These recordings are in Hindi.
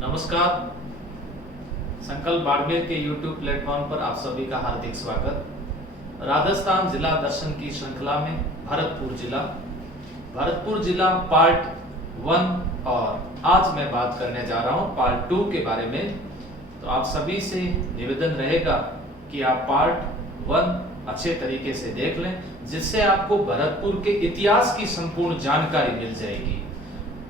नमस्कार। संकल्प बाड़मेर के YouTube प्लेटफॉर्म पर आप सभी का हार्दिक स्वागत। राजस्थान जिला दर्शन की श्रृंखला में भरतपुर जिला पार्ट 1 और आज मैं बात करने जा रहा हूं पार्ट 2 के बारे में। तो आप सभी से निवेदन रहेगा कि आप पार्ट 1 अच्छे तरीके से देख लें, जिससे आपको भरतपुर के इतिहास की संपूर्ण जानकारी मिल जाएगी।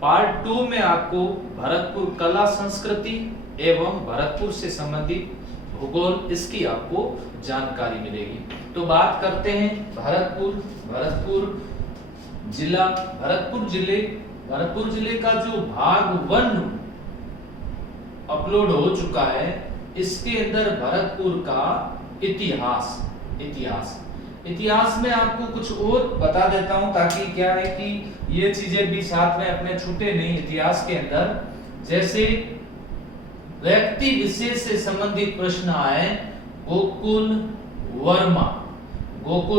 पार्ट 2 में आपको भरतपुर कला संस्कृति एवं भरतपुर से संबंधित भूगोल इसकी आपको जानकारी मिलेगी। तो बात करते हैं भरतपुर जिले का जो भाग 1 अपलोड हो चुका है, इसके अंदर भरतपुर का इतिहास में आपको कुछ और बता देता हूं, ताकि क्या है कि ये चीजें भी साथ में अपने छूटे नहीं। इतिहास के अंदर जैसे व्यक्ति विशेष से संबंधित प्रश्न आए, गोकुल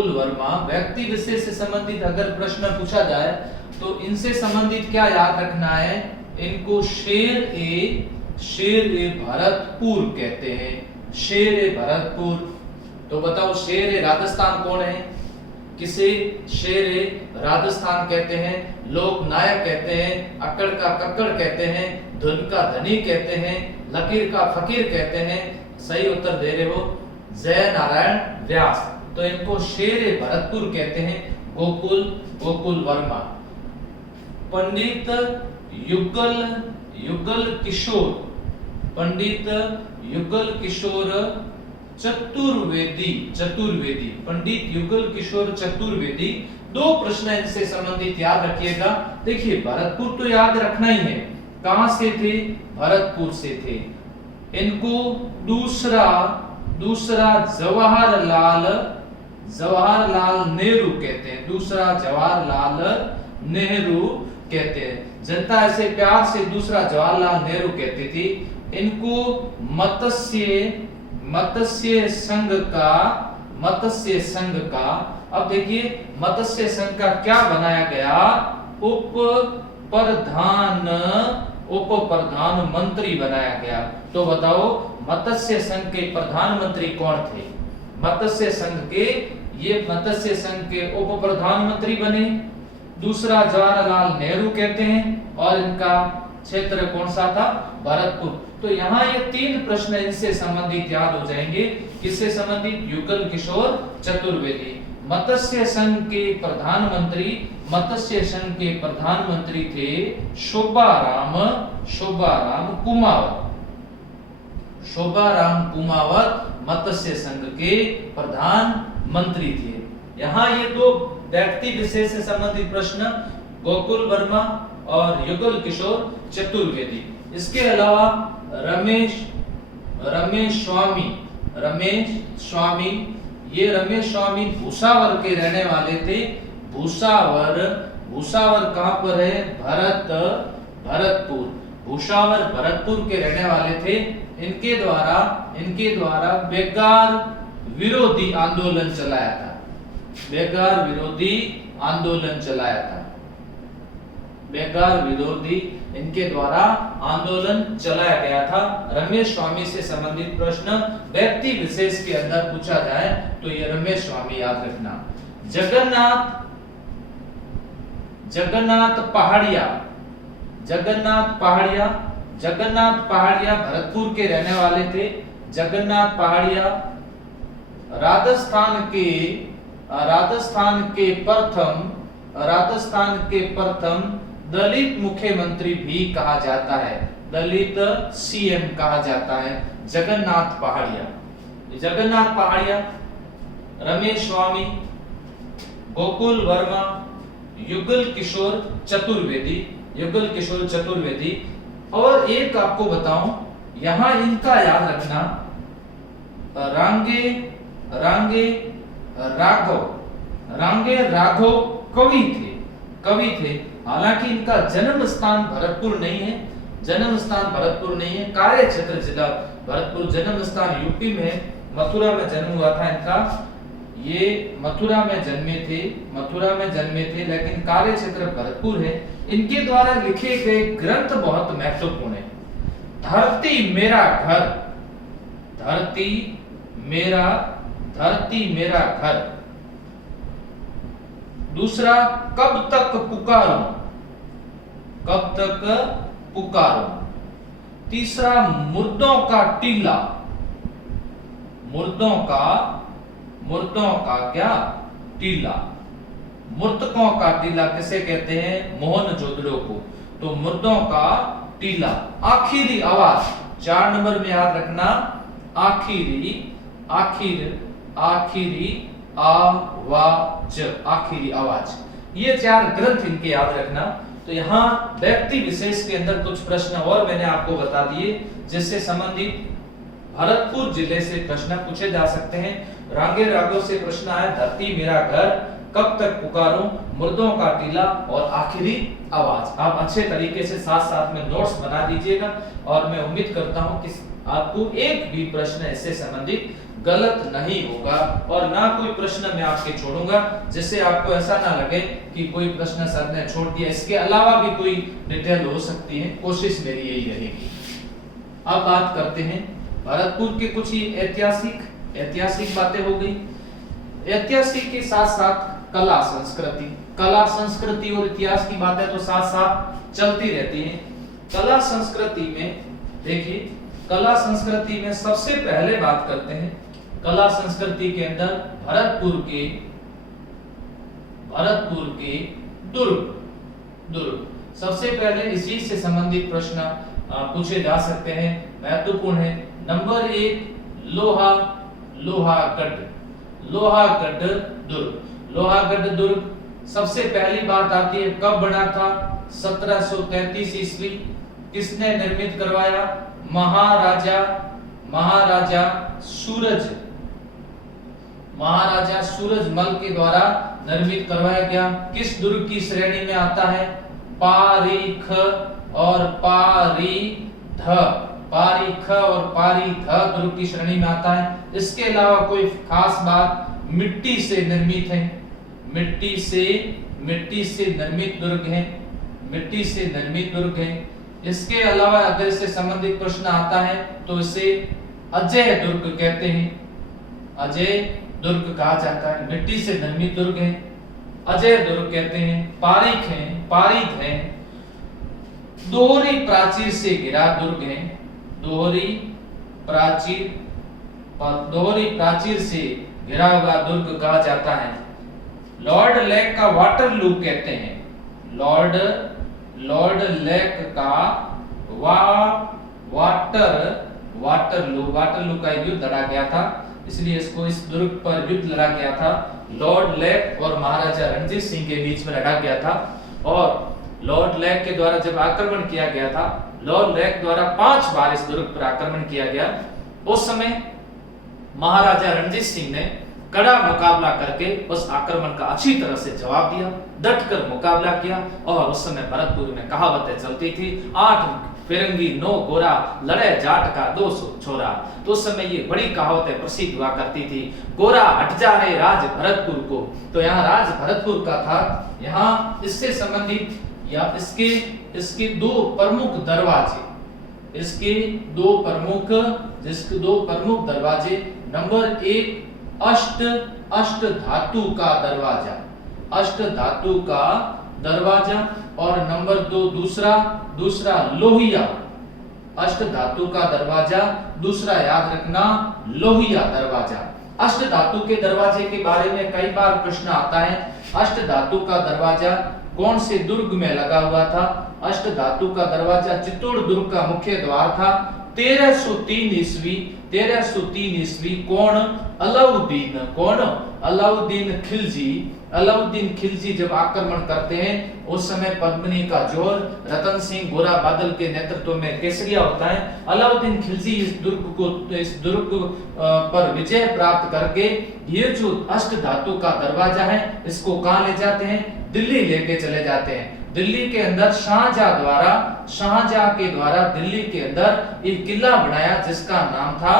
वर्मा व्यक्ति विशेष से संबंधित अगर प्रश्न पूछा जाए तो इनसे संबंधित क्या याद रखना है, इनको शेर ए भरतपुर कहते हैं। शेर ए भरतपुर। तो बताओ, शेर ए राजस्थान कौन है? किसे शेर ए राजस्थान कहते हैं? लोक नायक कहते हैं, अक्कड़ का कक्कड़ कहते हैं, धुन का धनी कहते हैं, लकीर का फकीर कहते हैं। सही उत्तर दे रहे हो जय नारायण व्यास। तो इनको शेर ए भरतपुर कहते हैं, गोकुल वर्मा। पंडित युगल किशोर चतुर्वेदी। पंडित युगल किशोर चतुर्वेदी। 2 प्रश्न इनसे संबंधित याद रखिएगा। देखिए, भरतपुर तो याद रखना ही है। कहां से थे? भरतपुर से थे। इनको दूसरा जवाहरलाल नेहरू कहते हैं। दूसरा जवाहरलाल नेहरू कहते हैं। जनता ऐसे प्यार से दूसरा जवाहरलाल नेहरू कहती थी। इनको मत्स्य संघ का अब देखिए, मत्स्य संघ का क्या बनाया गया? उप प्रधानमंत्री बनाया गया। तो बताओ, मत्स्य संघ के प्रधानमंत्री कौन थे? मत्स्य संघ के उप प्रधानमंत्री बने दूसरा जवाहरलाल नेहरू कहते हैं, और इनका क्षेत्र कौन सा था? भरतपुर। तो यहाँ ये 3 प्रश्न इनसे संबंधित याद हो जाएंगे। किससे संबंधित? युगल किशोर चतुर्वेदी। मत्स्य संघ के प्रधानमंत्री थे शोभाराम कुमावत मत्स्य संघ के प्रधानमंत्री थे। यहाँ ये 2 व्यक्ति विशेष से संबंधित प्रश्न, गोकुल वर्मा और युगल किशोर चतुर्वेदी। इसके अलावा रमेश स्वामी भूसावर के रहने वाले थे। भूसावर कहां पर है? भरतपुर। भूसावर भरतपुर के रहने वाले थे। इनके द्वारा बेकार विरोधी आंदोलन चलाया था। बेकार विरोधी इनके द्वारा आंदोलन चलाया गया था। रमेश स्वामी से संबंधित प्रश्न व्यक्ति विशेष के अंदर पूछा जाए तो ये रमेश स्वामी याद रखना। जगन्नाथ पहाड़िया भरतपुर के रहने वाले थे। जगन्नाथ पहाड़िया राजस्थान के प्रथम दलित मुख्यमंत्री भी कहा जाता है। दलित सीएम कहा जाता है जगन्नाथ पहाड़िया, रमेश स्वामी, गोकुल वर्मा, युगल किशोर चतुर्वेदी। और एक आपको बताऊं, यहां इनका याद रखना, रांगे राघव कवि थे। हालांकि इनका जन्म स्थान भरतपुर नहीं है। कार्य क्षेत्र जिला भरतपुर, जन्म स्थान यूपी में, मथुरा में जन्म हुआ था इनका। ये मथुरा में जन्मे थे, लेकिन कार्य क्षेत्र भरतपुर है। इनके द्वारा लिखे गए ग्रंथ बहुत महत्वपूर्ण है। धरती मेरा घर, धरती मेरा घर। दूसरा, कब तक पुकारूं, कब तक पुकारूं। तीसरा, मुर्दों का टीला, मुर्दों का क्या, टीला। मृतकों का टीला किसे कहते हैं, मोहनजोदड़ो को। तो मुर्दों का टीला। आखिरी आवाज 4 नंबर में याद रखना, आखिरी आवाज, ये 4 ग्रंथ इनके याद रखना। तो यहाँ व्यक्ति विशेष के अंदर कुछ प्रश्न और मैंने आपको बता दिए जिससे संबंधित भरतपुर जिले से प्रश्न पूछे जा सकते हैं। रांगे रागों से प्रश्न आया, धरती मेरा घर, कब तक पुकारूं, मुर्दों का टीला और आखिरी आवाज। आप अच्छे तरीके से साथ साथ में नोट्स बना दीजिएगा और मैं उम्मीद करता हूं कि आपको एक भी प्रश्न इससे संबंधित गलत नहीं होगा और ना कोई प्रश्न मैं आपके छोड़ूंगा जिससे आपको ऐसा ना लगे कि कोई प्रश्न सर ने छोड़ दिया। इसके अलावा भी कोई डिटेल हो सकती है, कोशिश मेरी यही रहेगी। अब बात करते हैं भरतपुर के कुछ ही ऐतिहासिक बातें हो गई। ऐतिहासिक के साथ साथ कला संस्कृति और इतिहास की बातें तो साथ साथ चलती रहती हैं। कला संस्कृति में देखिए, कला संस्कृति में सबसे पहले बात करते हैं, कला संस्कृति के अंदर भरतपुर के दुर्ग सबसे पहले इसी से संबंधित प्रश्न पूछे जा सकते हैं, महत्वपूर्ण है। नंबर 1, लोहागढ़ दुर्ग सबसे पहली बात आती है, कब बना था, 1733 ईस्वी। किसने निर्मित करवाया, महाराजा सूरजमल के द्वारा निर्मित करवाया गया। किस दुर्ग की श्रेणी में आता है, पारीख और पारीध दुर्ग की श्रेणी में आता है। इसके अलावा कोई खास बात, मिट्टी से निर्मित दुर्ग है। इसके अलावा अगर इससे संबंधित प्रश्न आता है तो इसे अजय दुर्ग कहते हैं, अजय दुर्ग कहा जाता है। मिट्टी से निर्मित दुर्ग है, अजय दुर्ग कहते हैं। पारीख है। दोहरी प्राचीर से घिरा दुर्ग है, दोहरी प्राचीर से घिरा हुआ दुर्ग कहा जाता है। लॉर्ड लेक का वाटरलू कहते हैं, लॉर्ड लेक का वाटरलू का युद्ध लड़ा गया था, इसलिए इसको इस दुर्ग पर युद्ध लड़ा गया था। लॉर्ड लेक और महाराजा रणजीत सिंह के बीच में लड़ा गया था और लॉर्ड लेक के द्वारा जब आक्रमण किया गया था, लॉर्ड लेक द्वारा 5 बार इस दुर्ग पर आक्रमण किया गया। उस समय महाराजा रणजीत सिंह ने कड़ा मुकाबला करके उस आक्रमण का अच्छी तरह से जवाब दिया, डटकर मुकाबला किया और उस समय भरतपुर में कहावतें चलती थी, 8 फिरंगी 9 गोरा, लड़े जाट का 200 छोरा। तो उस समय ये बड़ी कहावतें प्रसिद्ध हुआ करती थी, गोरा हट जा रे राज भरतपुर को। तो यहाँ राज भरतपुर का था। यहाँ इससे संबंधित या इसके 2 प्रमुख दरवाजे, इसके 2 प्रमुख दरवाजे। नंबर 1, अष्ट धातु का दरवाजा और नंबर 2 दूसरा लोहिया। अष्ट धातु का दरवाजा, दूसरा याद रखना लोहिया दरवाजा। अष्ट धातु के दरवाजे के बारे में कई बार प्रश्न आता है। अष्ट धातु का दरवाजा कौन से दुर्ग में लगा हुआ था? अष्ट धातु का दरवाजा चित्तौड़ दुर्ग का मुख्य द्वार था। 1303 ईस्वी कौन? अलाउद्दीन खिलजी जब आक्रमण करते हैं उस समय पद्मिनी का जोर, रतन सिंह गोरा बादल के नेतृत्व में केसरिया होता है। अलाउद्दीन खिलजी इस दुर्ग पर विजय प्राप्त करके ये जो अष्ट धातु का दरवाजा है इसको कहां ले जाते हैं? दिल्ली लेके चले जाते हैं। दिल्ली के अंदर शाहजहां के द्वारा दिल्ली के अंदर एक किला बनाया जिसका नाम था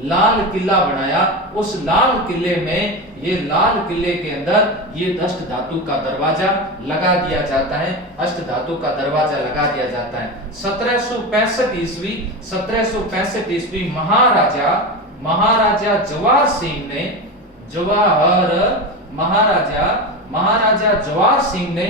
लाल किला बनाया। उस लाल किले में, ये लाल किले के अंदर ये अष्ट धातु का दरवाजा लगा दिया जाता है, अष्ट धातु का दरवाजा लगा दिया जाता है। 1765 ईस्वी महाराजा जवाहर सिंह ने, महाराजा जवाहर सिंह ने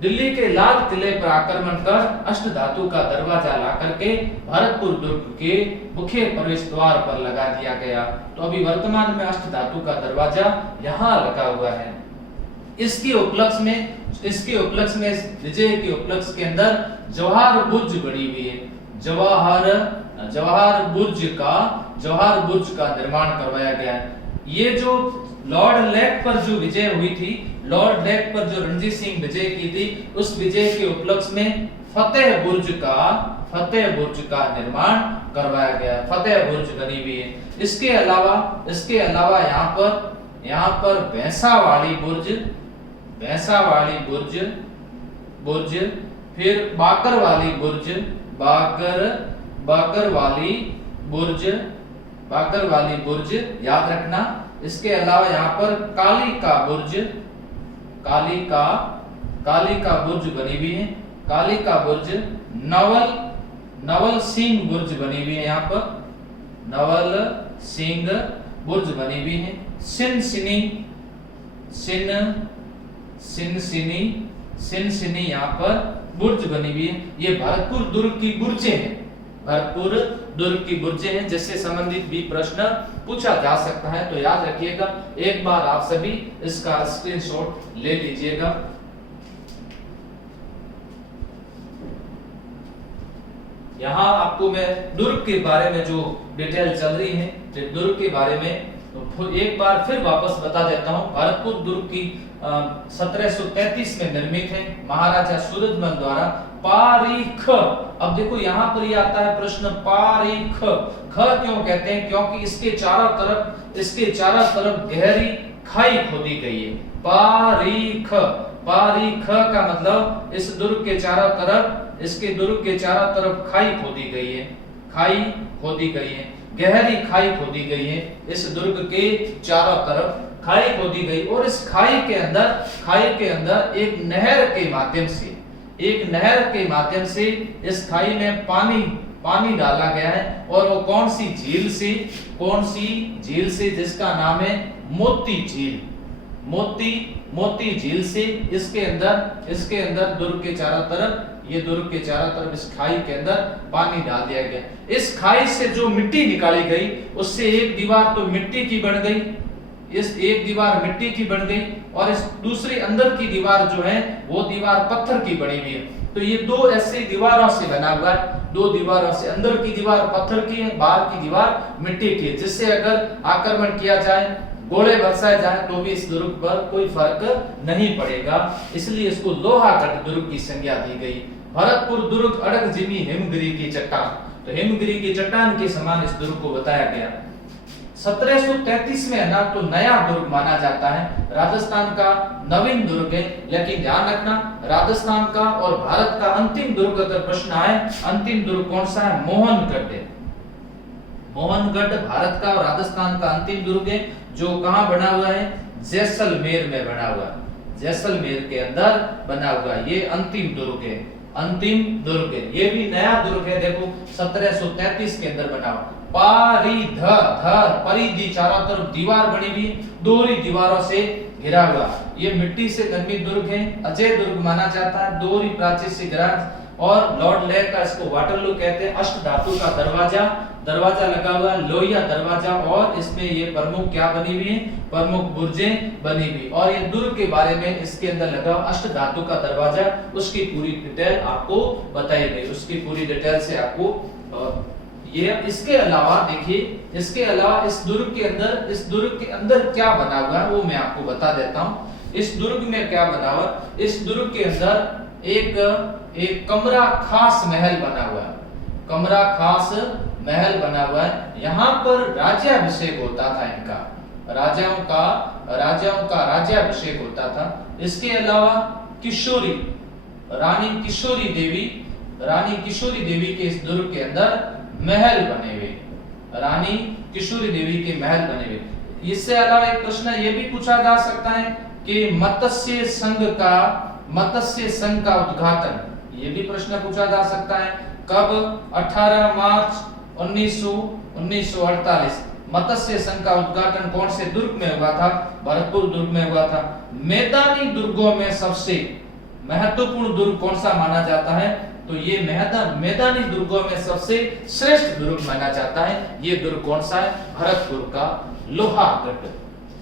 दिल्ली के लाल किले पर आक्रमण कर अष्ट धातु का दरवाजा ला करके भरतपुर दुर्ग के मुख्य प्रवेश द्वार पर लगा दिया गया। तो अभी वर्तमान में अष्ट धातु का दरवाजा यहाँ लगा हुआ है। इसके उपलक्ष्य में विजय के उपलक्ष्य के अंदर जवाहर बुर्ज बनी हुई है। जवाहर बुर्ज का निर्माण करवाया गया है। ये जो लॉर्ड लेक पर जो विजय हुई थी, लॉर्ड लेक पर जो रणजीत सिंह विजय की थी, उस विजय के उपलक्ष्य में फतेह बुर्ज का निर्माण करवाया गया। फतेह बुर्ज बनी हुई है। इसके अलावा यहाँ पर भैंसावाली बुर्ज, फिर बाकरवाली बुर्ज याद रखना। इसके अलावा यहाँ पर कालिका बुर्ज बनी हुई है। कालिका बुर्ज, नवल सिंह बुर्ज बनी हुई है। यहाँ पर नवल सिंह बुर्ज बनी हुई है। सिनसिनी यहाँ पर बुर्ज बनी हुई है। ये भरतपुर दुर्ग की बुर्जें हैं, जिससे संबंधित भी प्रश्न पूछा जा सकता है। तो याद रखिएगा, एक बार आप सभी इसका स्क्रीनशॉट ले लीजिएगा। यहाँ आपको मैं दुर्ग के बारे में जो डिटेल चल रही है, दुर्ग के बारे में तो एक बार फिर वापस बता देता हूँ। भरतपुर दुर्ग की 1733 में निर्मित है महाराजा सूरजमल द्वारा। पारीख, अब देखो यहाँ पर ये आता है प्रश्न पारीख, ख क्यों कहते हैं? क्योंकि इसके चारों तरफ गहरी खाई खोदी गई है। पारीख का मतलब इस दुर्ग के चारों तरफ खाई खोदी गई है, गहरी खाई खोदी गई है। इस दुर्ग के चारों तरफ खाई खोदी गई और इस खाई के अंदर एक नहर के माध्यम से इस खाई में पानी डाला गया है। और वो कौन सी झील से जिसका नाम है मोती झील से इसके अंदर दुर्ग के चारों तरफ इस खाई के अंदर पानी डाल दिया गया। इस खाई से जो मिट्टी निकाली गई उससे एक दीवार तो मिट्टी की बन गई, और इस दूसरी अंदर की दीवार जो है वो दीवार पत्थर की बनी हुई है। तो ये दो ऐसी दीवारों से बना हुआ है, दो दीवारों से, अंदर की दीवार पत्थर की है, बाहर की दीवार मिट्टी की है, जिससे अगर आक्रमण किया जाए, गोले बरसाए जाए तो भी इस दुर्ग पर कोई फर्क नहीं पड़ेगा। इसलिए इसको लोहागढ़ दुर्ग की संज्ञा दी गई। भरतपुर दुर्ग अड़क जिमी हिमगिरी की चट्टान, तो हिमगिरी की चट्टान के समान इस दुर्ग को बताया गया। 1733 में ना तो नया दुर्ग माना जाता है, राजस्थान का नवीन दुर्ग है। लेकिन ध्यान रखना, राजस्थान का और भारत का अंतिम दुर्ग अगर प्रश्न आए, अंतिम दुर्ग कौन सा है? मोहनगढ़ है। मोहनगढ़ भारत का और राजस्थान का अंतिम दुर्ग है, जो कहां बना हुआ है? जैसलमेर में बना हुआ है, जैसलमेर के अंदर बना हुआ है। ये अंतिम दुर्ग है, ये भी नया दुर्ग है। देखो 1733 के अंदर बना हुआ। परिधि, चारों तरफ दीवार बनी हुई, दोहरी दीवारों से घिरा हुआ। ये मिट्टी से निर्मित दुर्ग है, अजय दुर्ग माना जाता है, दोहरी प्राचीर से घिरा। और लॉर्ड लेक का इसको वाटरलू कहते हैं। अष्ट धातु का दरवाजा लगा हुआ है, लोहिया दरवाजा, और इसमें ये प्रमुख क्या बनी हुई है? प्रमुख बुर्जें बनी हुई। और ये दुर्ग के बारे में इसके अंदर लगा अष्ट धातु का दरवाजा, उसकी पूरी डिटेल आपको बताई गई, उसकी पूरी डिटेल से आपको ये। इसके अलावा देखिए, इसके अलावा इस दुर्ग के अंदर क्या बना हुआ है वो मैं आपको बता देता हूँ। इस दुर्ग में क्या बना हुआ? इस दुर्ग के अंदर एक कमरा खास महल बना हुआ है, कमरा खास महल बना हुआ है। यहाँ पर राज्याभिषेक होता था, इनका राजाओं का राज्याभिषेक होता था। इसके अलावा रानी किशोरी देवी के इस दुर्ग के अंदर महल बने हुए, रानी किशोरी देवी के महल बने हुए। इससे अलावा एक प्रश्न ये भी पूछा जा सकता है कि मत्स्य संघ का उद्घाटन, ये भी प्रश्न पूछा जा सकता है कब? 18 मार्च 1948 मत्स्य संघ का उद्घाटन कौन से दुर्ग में हुआ था? भरतपुर दुर्ग में हुआ था। मैदानी दुर्गों में सबसे महत्वपूर्ण दुर्ग कौन सा माना जाता है? तो ये मैदानी दुर्गों में सबसे श्रेष्ठ दुर्ग माना जाता है। ये दुर्ग कौन सा है? भरतपुर का लोहागढ़।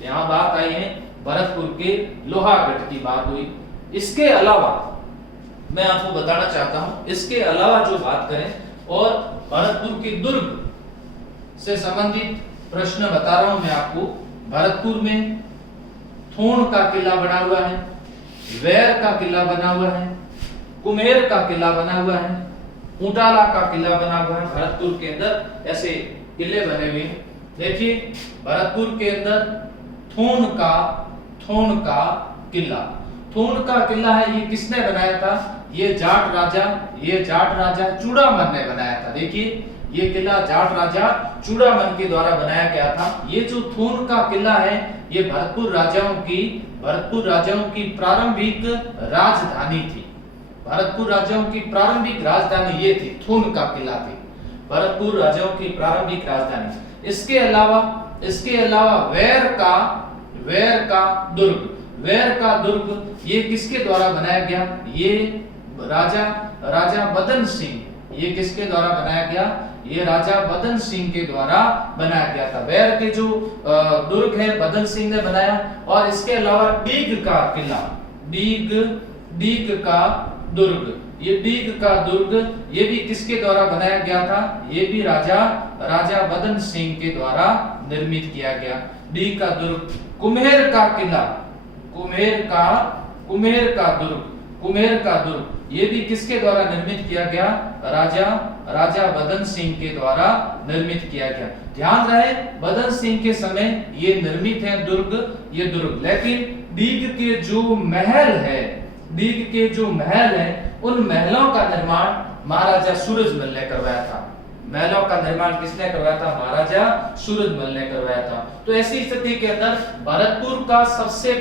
यहाँ बात आई है भरतपुर के लोहागढ़ की बात हुई। इसके अलावा मैं आपको बताना चाहता हूं, इसके अलावा जो बात करें और भरतपुर के दुर्ग से संबंधित प्रश्न बता रहा हूं मैं आपको। भरतपुर में थोन का किला बना हुआ है, वैर का किला बना हुआ है, कुम्हेर का किला बना हुआ है, ऊंटाला का किला बना हुआ है। भरतपुर के अंदर ऐसे किले बने हुए हैं। देखिए भरतपुर के अंदर थोन का किला है। ये किसने बनाया था? ये जाट राजा चूड़ामन ने बनाया था। देखिए ये किला जाट राजा चूड़ामन के द्वारा बनाया गया था। ये जो थोन का किला है ये भरतपुर राजाओं की प्रारंभिक राजधानी थी। भरतपुर राजाओं की प्रारंभिक राजधानी ये थी, थोन का किला थी भरतपुर राजाओं की प्रारंभिक राजधानी। इसके अलावा वैर का दुर्ग ये किसके द्वारा बनाया गया? ये राजा बदन सिंह। ये किसके द्वारा बनाया गया? ये राजा बदन सिंह के द्वारा बनाया गया था। वैर के जो दुर्ग है बदन सिंह ने बनाया। और इसके अलावा डीग का दुर्ग ये भी किसके द्वारा बनाया गया था? ये भी राजा बदन सिंह के द्वारा निर्मित किया गया। डीग का दुर्ग। कुम्हेर का दुर्ग ये भी किसके द्वारा निर्मित किया गया? राजा बदन सिंह के द्वारा निर्मित किया गया। ध्यान रहे बदन सिंह के समय ये निर्मित है ये दुर्ग। लेकिन डीग के जो महल है उन महलों का निर्माण महाराजा सूरजमल ने करवाया था। महलों का निर्माण किसने करवाया था? महाराजा सूरजमल ने करवाया था। तो ऐसी स्थिति के अंदर भरतपुर का सबसे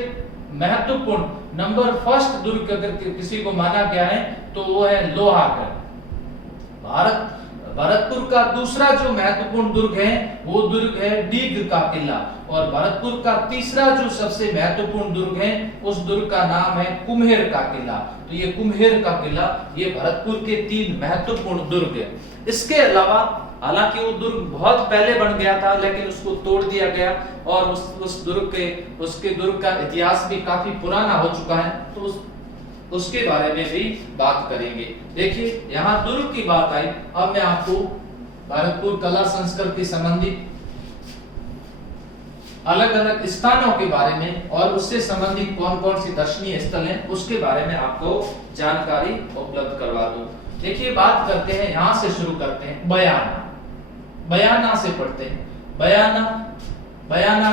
महत्वपूर्ण नंबर फर्स्ट दुर्ग अगर किसी को माना गया है तो वो है लोहागढ़। भरतपुर का दूसरा जो महत्वपूर्ण दुर्ग है वो दुर्ग है डीग का किला। और भरतपुर का तीसरा जो सबसे महत्वपूर्ण दुर्ग है उस दुर्ग का नाम है कुम्हेर का किला। तो ये कुम्हेर का किला ये भरतपुर के 3 महत्वपूर्ण दुर्ग है। इसके अलावा हालांकि वो दुर्ग बहुत पहले बन गया था लेकिन उसको तोड़ दिया गया और उसके दुर्ग का इतिहास भी काफी पुराना हो चुका है। तो उसके बारे में भी बात करेंगे। देखिए यहाँ दुर्ग की बात आई। अब मैं आपको भरतपुर कला संस्कृति संबंधित अलग अलग स्थानों के बारे में और उससे संबंधित कौन कौन सी दर्शनीय स्थल हैं उसके बारे में आपको जानकारी उपलब्ध करवा दूं। देखिए बात करते हैं, यहाँ से शुरू करते हैं। बयाना से पढ़ते हैं। बयाना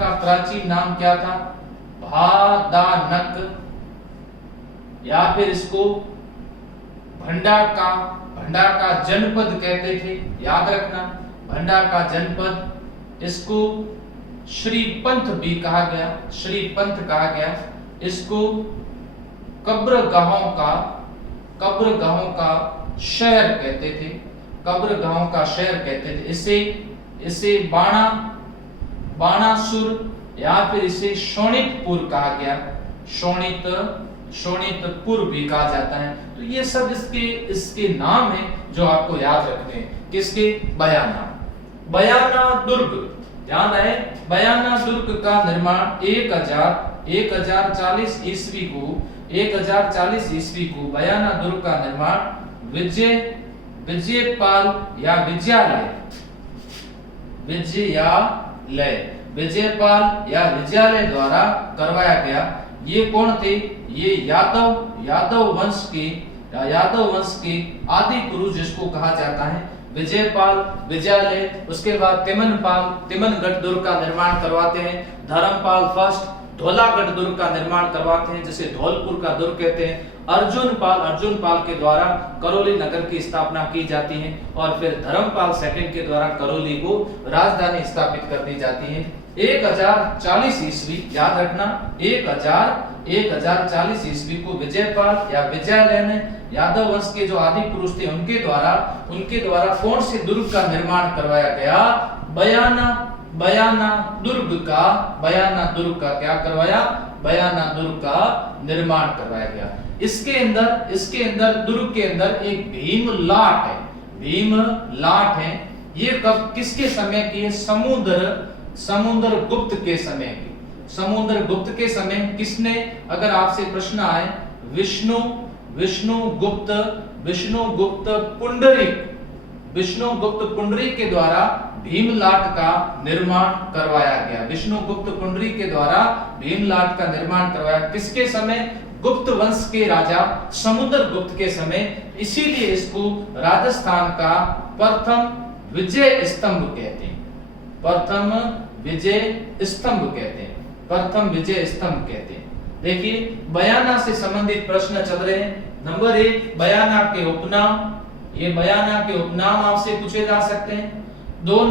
का प्राचीन नाम क्या था? भादानक, या फिर इसको भंडा का जनपद कहते थे। याद रखना भंडा का जनपद। इसको श्रीपंथ भी कहा गया। इसको कब्रगाहों का शहर कहते थे। इसे बाणासुर या फिर इसे शोणितपुर कहा गया। शोणितपुर भी कहा जाता है। तो ये सब इसके नाम हैं जो आपको याद रखने हैं। किसके? बयाना दुर्ग। ध्यान रहे बयाना दुर्ग का निर्माण 1040 ईस्वी को बयाना दुर्ग का निर्माण विजयपाल या विजयालय द्वारा करवाया गया। ये कौन थे? ये यादव वंश के आदि पुरुष जिसको कहा जाता है विजयपाल, विजयालय। उसके बाद तिमनगढ़ दुर्ग का निर्माण करवाते हैं। धर्मपाल फर्स्ट धौलागढ़ दुर्ग का निर्माण करवाते हैं जिसे धौलपुर का दुर्ग कहते हैं। अर्जुन पाल के द्वारा करौली नगर की स्थापना की जाती है और फिर धर्मपाल सेकंड के द्वारा करौली को राजधानी स्थापित कर दी जाती है। 1040 ईस्वी, याद रखना 1040 ईस्वी को विजयपाल या विजयलय ने यादव वंश के जो आदि पुरुष थे उनके द्वारा कौन से दुर्ग का निर्माण करवाया गया? बयाना दुर्ग का क्या करवाया? बयाना दुर्ग का निर्माण करवाया गया। इसके अंदर दुर्ग के अंदर एक भीम लाट है। ये कब किसके समय की है? समुद्रगुप्त के समय की। समुद्रगुप्त के समय किसने, अगर आपसे प्रश्न आए, विष्णुगुप्त पुंडरीक के द्वारा भीमलाट का निर्माण करवाया गया। विष्णुगुप्त पुंडरीक के द्वारा भीमलाट का निर्माण करवाया। किसके समय? गुप्त वंश के राजा समुद्रगुप्त के समय। इसीलिए इसको राजस्थान का प्रथम विजय स्तंभ कहते हैं। प्रथम विजय स्तंभ कहते हैं। देखिए, बयाना से संबंधित प्रश्न चल रहे हैं। नंबर 1, बयाना के उपनाम। ये बयाना के उपनाम आपसे पूछे जा सकते हैं। 2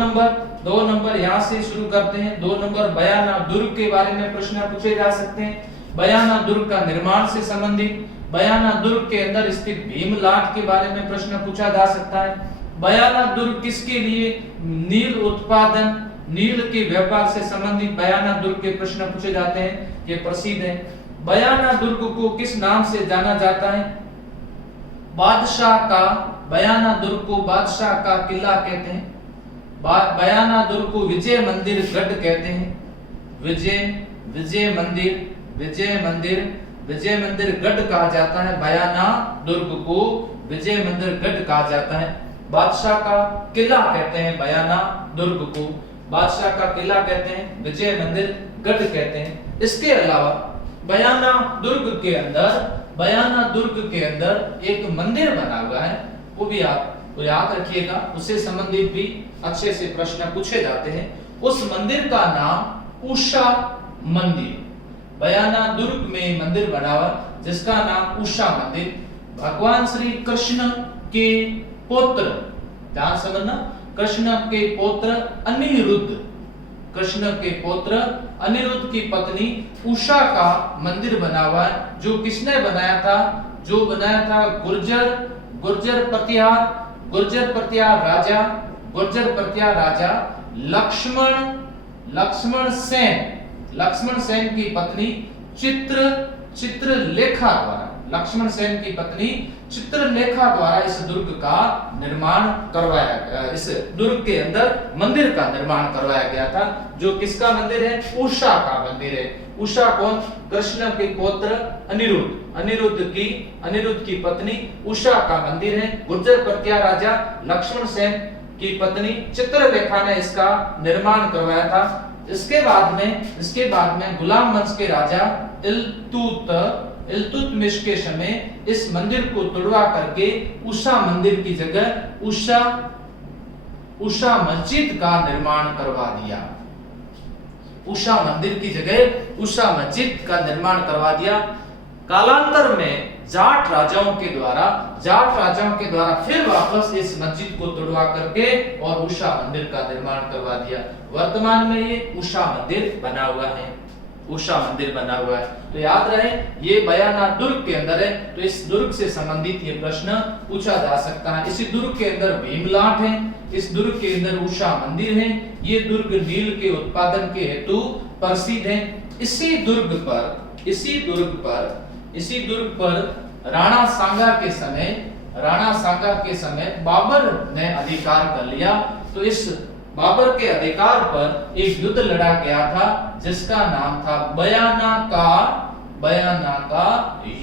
नंबर यहां से शुरू करते हैं। 2 नंबर बयाना दुर्ग के बारे में प्रश्न पूछे जा सकते हैं। बयाना दुर्ग का निर्माण से संबंधित, बयाना दुर्ग के अंदर स्थित भीमलाट के बारे में प्रश्न पूछा जा सकता है। बयाना दुर्ग किसके लिए? नील उत्पादन, नील के व्यापार से संबंधित बयाना दुर्ग के प्रश्न पूछे जाते हैं। ये प्रसिद्ध है। बयाना दुर्ग को किस नाम से जाना जाता है? बयाना दुर्ग को बादशाह का किला कहते हैं। बयाना दुर्ग को विजय मंदिर गढ़ कहते हैं। विजय मंदिर गढ़ कहा जाता है। बयाना दुर्ग को विजय मंदिर गढ़ कहा जाता है। बादशाह का किला कहते हैं बयाना दुर्ग को, बादशाह का किला कहते हैं, विजय मंदिर गढ़ कहते हैं। इसके अलावा बयाना दुर्ग के अंदर एक मंदिर बना हुआ है, वो भी आप याद रखिएगा। उससे संबंधित भी अच्छे से प्रश्न पूछे जाते हैं। उस मंदिर का नाम उषा मंदिर। बयाना दुर्ग में मंदिर बना हुआ जिसका नाम उषा मंदिर। भगवान श्री कृष्ण के पुत्र, ध्यान समझना, कृष्ण के पुत्र अनिरुद्ध की पत्नी उषा का मंदिर बना हुआ है। जो किसने बनाया था? जो बनाया था गुर्जर प्रत्यार राजा लक्ष्मण सेन की पत्नी चित्रलेखा द्वारा इस दुर्ग का निर्माण करवाया गया। इस दुर्ग के अंदर मंदिर का निर्माण करवाया गया था। जो किसका मंदिर है? उषा का मंदिर है। उषा कौन? कृष्ण के पुत्र अनिरुद्ध की पत्नी उषा का मंदिर है। गुर्जर प्रत्यार राजा लक्ष्मण सेन की पत्नी चित्रलेखा ने इसका निर्माण करवाया था। इसके बाद में गुलाम वंश के राजा इल्तुतमिश के समय इस मंदिर को तोड़वा करके उषा मंदिर की जगह उषा मस्जिद का निर्माण करवा दिया। उषा मंदिर की जगह उषा मस्जिद का निर्माण करवा दिया। कालांतर में जाट राजाओं के द्वारा फिर वापस इस मस्जिद को तोड़वा करके और उषा मंदिर का निर्माण करवा दिया। वर्तमान में ये उषा मंदिर बना हुआ है। तो याद रहे, ये बयाना दुर्ग के अंदर है। तो इस दुर्ग से संबंधित ये प्रश्न पूछा जा सकता है। इसी दुर्ग के अंदर भीमलाट है, इस दुर्ग के अंदर उषा मंदिर है। ये दुर्ग नील के उत्पादन के हेतु प्रसिद्ध है। इसी दुर्ग पर राणा सांगा के समय बाबर ने अधिकार कर लिया। तो इस बाबर के अधिकार पर एक युद्ध लड़ा गया था जिसका नाम था बयाना का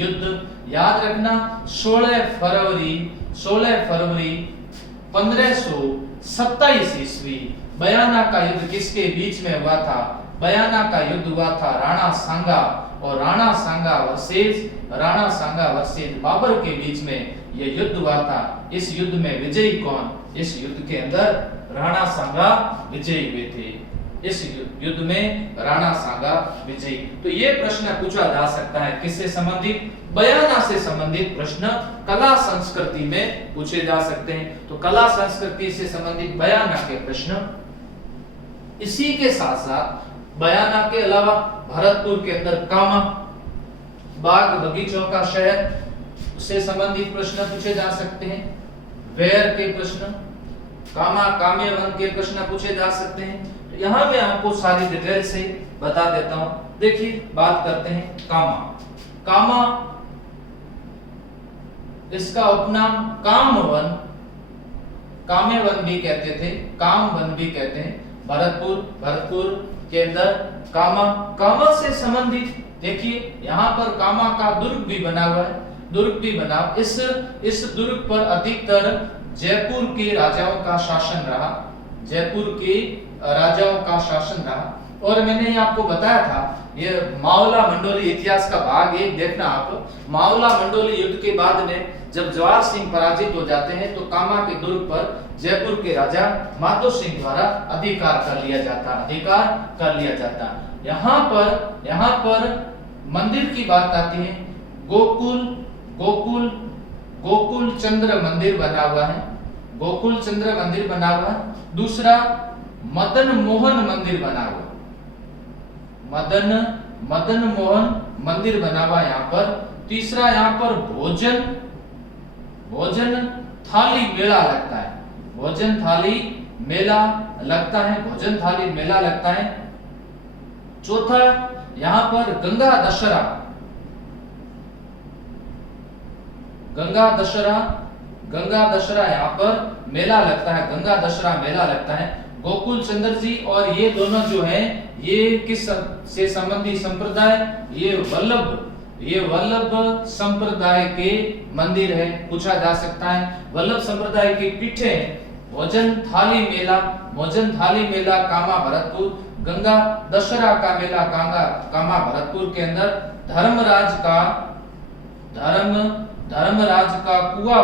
युद्ध। याद रखना, 16 फरवरी 1527 ईस्वी बयाना का युद्ध किसके बीच में हुआ था? बयाना का युद्ध हुआ था राणा सांगा और राणा सांगा वर्सेस बाबर के बीच में यह युद्ध हुआ था। इस युद्ध में विजयी कौन? इस युद्ध के अंदर राणा सांगा विजयी हुए थे। इस युद्ध में राणा सांगा विजयी। तो ये प्रश्न पूछा जा सकता है किससे संबंधित, बयाना से संबंधित प्रश्न कला संस्कृति में पूछे जा सकते हैं। तो कला संस्कृति से संबंधित बयाना के प्रश्न, इसी के साथ साथ बयाना के अलावा भरतपुर के अंदर कामा, बाग बगीचों का शहर से संबंधित प्रश्न पूछे जा सकते हैं। वेर के प्रश्न, कामा काम्य वन के प्रश्न पूछे जा सकते हैं। तो यहां मैं आपको सारी डिटेल से बता देता हूं। देखिए बात करते हैं कामा। कामा, इसका उपनाम कामवन, काम्य वन भी कहते थे, काम वन भी कहते हैं। भरतपुर के अंदर कामा, कामा से संबंधित देखिए यहां पर कामा का दुर्ग भी बना हुआ है, दुर्ग भी बना। इस दुर्ग पर अधिकतर जयपुर के राजाओं का शासन रहा, जयपुर के राजाओं का शासन रहा। और मैंने आपको बताया था ये मावला मंडोली इतिहास का भाग 1 देखना आप। मावला मंडोली युद्ध के बाद में जब जवाहर सिंह पराजित हो जाते हैं तो कामा के दुर्ग पर जयपुर के राजा माधो सिंह द्वारा अधिकार कर लिया जाता। यहाँ पर मंदिर की बात आती है। गोकुल चंद्र मंदिर बना हुआ है, गोकुल चंद्र मंदिर बना हुआ है। दूसरा मदन मोहन मंदिर बना हुआ, मदन मोहन मंदिर बना हुआ यहाँ पर। तीसरा यहाँ पर भोजन थाली मेला लगता है, भोजन थाली मेला लगता है। चौथा यहाँ पर गंगा दशहरा यहाँ पर मेला लगता है, गंगा दशहरा मेला लगता है। गोकुल चंद्र जी और ये दोनों जो हैं ये किस से संबंधी संप्रदाय, ये वल्लभ संप्रदाय के मंदिर है, पूछा जा सकता है। वल्लभ संप्रदाय की पीठे भोजन थाली मेला कामा भरतपुर, गंगा दशहरा का मेला कामा भरतपुर के अंदर। धर्मराज का कुआं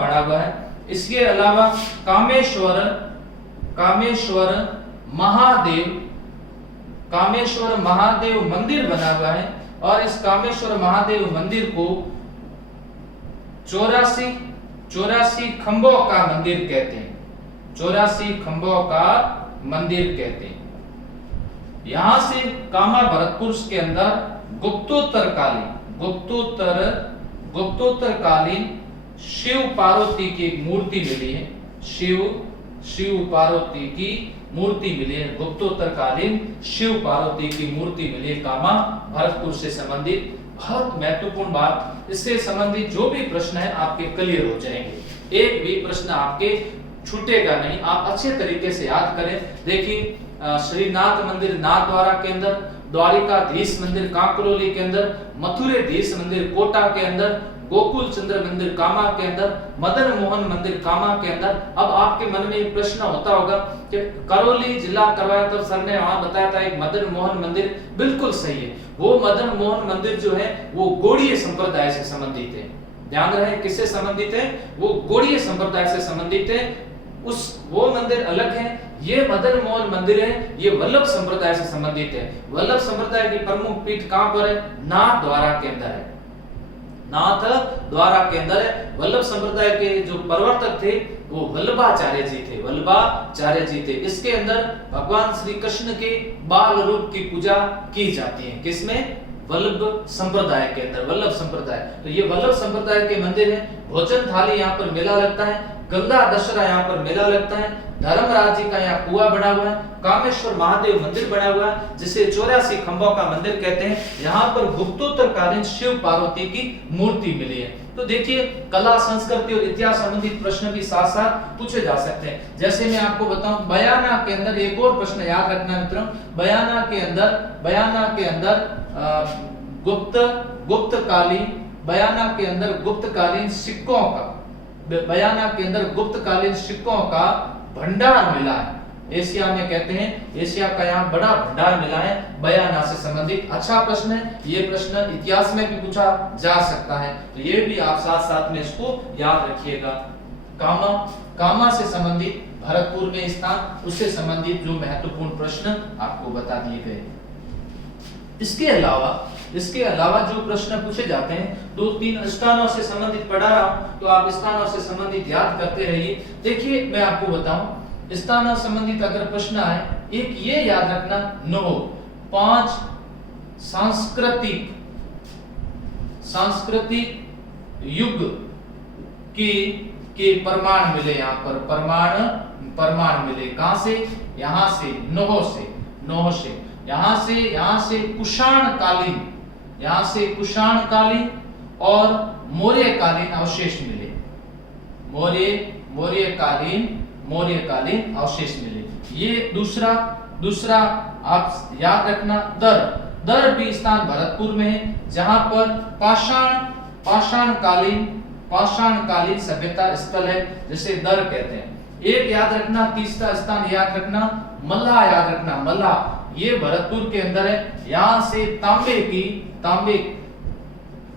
बना हुआ है, इसके अलावा कामेश्वर महादेव मंदिर बना हुआ है। और इस कामेश्वर महादेव मंदिर को 84 खंभों का मंदिर कहते हैं, 84 खंभों का मंदिर कहते हैं। यहां से कामा भरतपुर के अंदर गुप्तोत्तर कालीन शिव पार्वती की एक मूर्ति मिली है, शिव पार्वती की मूर्ति मिली है, गुप्तोत्तर कालीन शिव पार्वती की मूर्ति मिली है कामा भरतपुर से संबंधित। बहुत महत्वपूर्ण बात, इससे संबंधित जो भी प्रश्न है आपके क्लियर हो जाएंगे, एक भी प्रश्न आपके छूटेगा नहीं, आप अच्छे तरीके से याद करें। देखिए श्रीनाथ मंदिर नाथद्वारा के अंदर, द्वारिकाधीश मंदिर कांकरोली के अंदर, मथुरेधीश मंदिर कोटा के अंदर, गोकुल चंद्र मंदिर कामा के अंदर, मदन मोहन मंदिर कामा के अंदर। अब आपके मन में एक प्रश्न होता होगा कि करौली जिला करवाया तो सर ने वहां बताया था एक मदन मोहन मंदिर, बिल्कुल सही है। वो मदन मोहन मंदिर जो है वो गौड़ीय संप्रदाय से संबंधित है, ध्यान रहे किससे संबंधित है, वो गौड़ीय संप्रदाय से संबंधित है। वो मंदिर अलग है, ये मदन मोहन मंदिर है, ये वल्लभ संप्रदाय से संबंधित है। वल्लभ संप्रदाय की प्रमुख पीठ कहां पर है, नाथद्वारा के अंदर है, नाथद्वारा के अंदर है। वल्लभ संप्रदाय के जो प्रवर्तक थे वो वल्लभाचार्य जी थे। इसके अंदर भगवान श्री कृष्ण के बाल रूप की पूजा की जाती है, किसमें, वल्लभ संप्रदाय के अंदर, वल्लभ संप्रदाय। तो ये वल्लभ संप्रदाय के मंदिर है। भोजन थाली यहाँ पर मेला लगता है, गंगा दशहरा यहाँ पर मेला लगता है, धर्मराज जी का यहाँ कुआं बना हुआ है, कामेश्वर महादेव मंदिर बना हुआ है जिसे 84 खंभों का मंदिर कहते हैं। यहाँ पर गुप्तोत्तर कालीन शिव पार्वती की मूर्ति मिली है। तो देखिए कला संस्कृति और इतिहास संबंधित प्रश्न भी साथ साथ पूछे जा सकते हैं। जैसे मैं आपको बताऊं बयाना के अंदर एक और प्रश्न याद रखना मित्रों, बयाना के अंदर गुप्तकालीन सिक्कों का भंडार मिला है। एशिया में कहते हैं, एशिया का यहाँ बड़ा भंडार मिला है बयाना से संबंधित। अच्छा प्रश्न है, ये प्रश्न इतिहास में भी पूछा जा सकता है, तो ये भी आप साथ साथ में इसको याद रखिएगा। कामा, कामा से संबंधित भरतपुर में स्थान, उससे संबंधित जो महत्वपूर्ण प्रश्न आपको बता दिए गए। इसके अलावा जो प्रश्न पूछे जाते हैं, 2-3 स्थानों से संबंधित पढ़ा रहा हूं, तो आप स्थानों से संबंधित याद करते रहिए। देखिए मैं आपको बताऊं, स्थानों संबंधित अगर प्रश्न आए, एक ये याद रखना, 5 सांस्कृतिक युग के प्रमाण मिले। यहाँ पर प्रमाण मिले, कहां से? यहां से, नोह से, यहां से कुषाणकालीन और मौर्यकालीन अवशेष मिले। मौर्यकालीन अवशेष मिले। ये दूसरा आप याद रखना, दर भी स्थान भरतपुर में है, जहां पर पाषाणकालीन सभ्यता स्थल है, जिसे दर कहते हैं। एक याद रखना, तीसरा स्थान याद रखना, मल्हा याद रखना। मल्हा ये भरतपुर के अंदर है, यहां से तांबे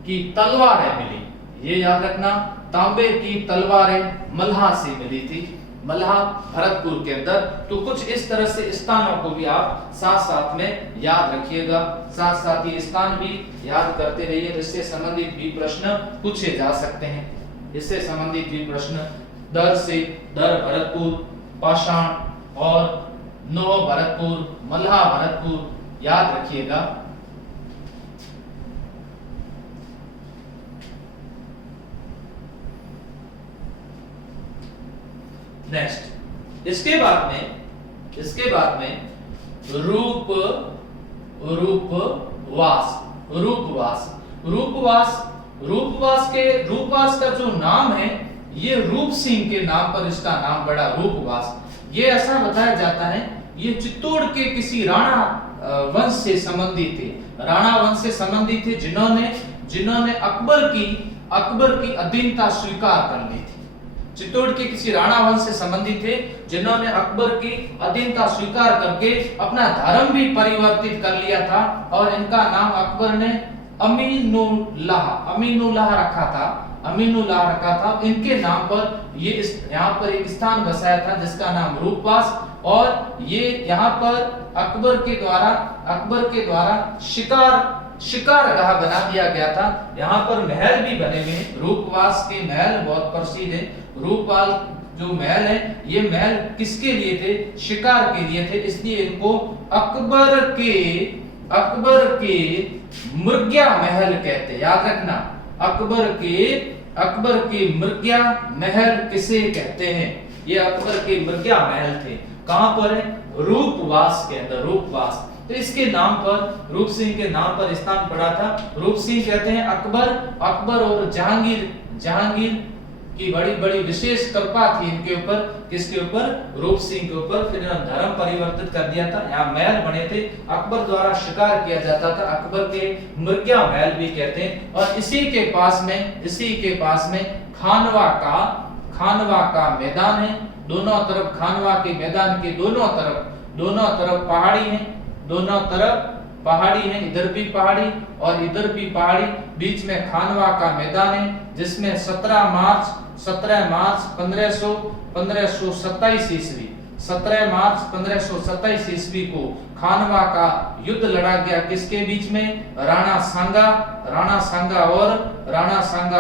की तलवारें मिली। ये याद रखना, तांबे की तलवारें मल्हा से मिली थी, मल्हा भरतपुर के अंदर। तो कुछ इस तरह से स्थानों को भी आप साथ में याद रखिएगा, साथ ही स्थान भी याद करते रहिए, जिससे संबंधित भी प्रश्न पूछे जा सकते हैं। इससे संबंधित भी प्रश्न दर भरतपुर, पाषाण और नोह भरतपुर, मल्हा भरतपुर याद रखिएगा। नेक्स्ट, इसके बाद में रूपवास का जो नाम है, ये रूप सिंह के नाम पर इसका नाम पड़ा, रूपवास। ये ऐसा बताया जाता है, ये चित्तौड़ के किसी राणा वंश से संबंधित थे, जिन्होंने अकबर की अधीनता स्वीकार कर ली थी। चित्तौड़ के किसी राणा वंश से संबंधित थे, जिन्होंने अकबर की अधीनता स्वीकार करके अपना धर्म भी परिवर्तित कर लिया था, और इनका नाम अकबर ने अमीनुल्लाह रखा था। इनके नाम पर यहाँ पर एक स्थान बसाया था, जिसका नाम रूपवास। और ये यहाँ पर अकबर के द्वारा शिकारगाह बना दिया गया था। यहाँ पर महल भी बने हुए हैं, रूपवास के महल बहुत प्रसिद्ध है। रूपवाल जो महल है, ये महल किसके लिए थे? शिकार के लिए थे, इसलिए इनको अकबर के मृग्या महल कहते। याद रखना, अकबर के मृग्या महल किसे कहते हैं? ये अकबर के मृग्या महल थे। कहां पर है? रूपवास के अंदर, रूपवास। तो इसके नाम पर, रूप सिंह के नाम पर स्थान पड़ा था। रूप सिंह कहते हैं अकबर और जहांगीर की बड़ी विशेष कृपा थी इनके ऊपर। किसके ऊपर? रूप सिंह के ऊपर। फिर धर्म परिवर्तित कर दिया था, यहाँ महल बने थे, अकबर द्वारा शिकार किया जाता था, अकबर के मृग्या महल भी कहते हैं। और इसी के पास में खानवा का मैदान है। दोनों तरफ खानवा के मैदान के दोनों तरफ पहाड़ी है, इधर भी पहाड़ी और इधर भी पहाड़ी, बीच में खानवा का मैदान है, जिसमें 17 मार्च 1527 ईस्वी को खानवा का युद्ध लड़ा गया। किसके बीच में? राणा सांगा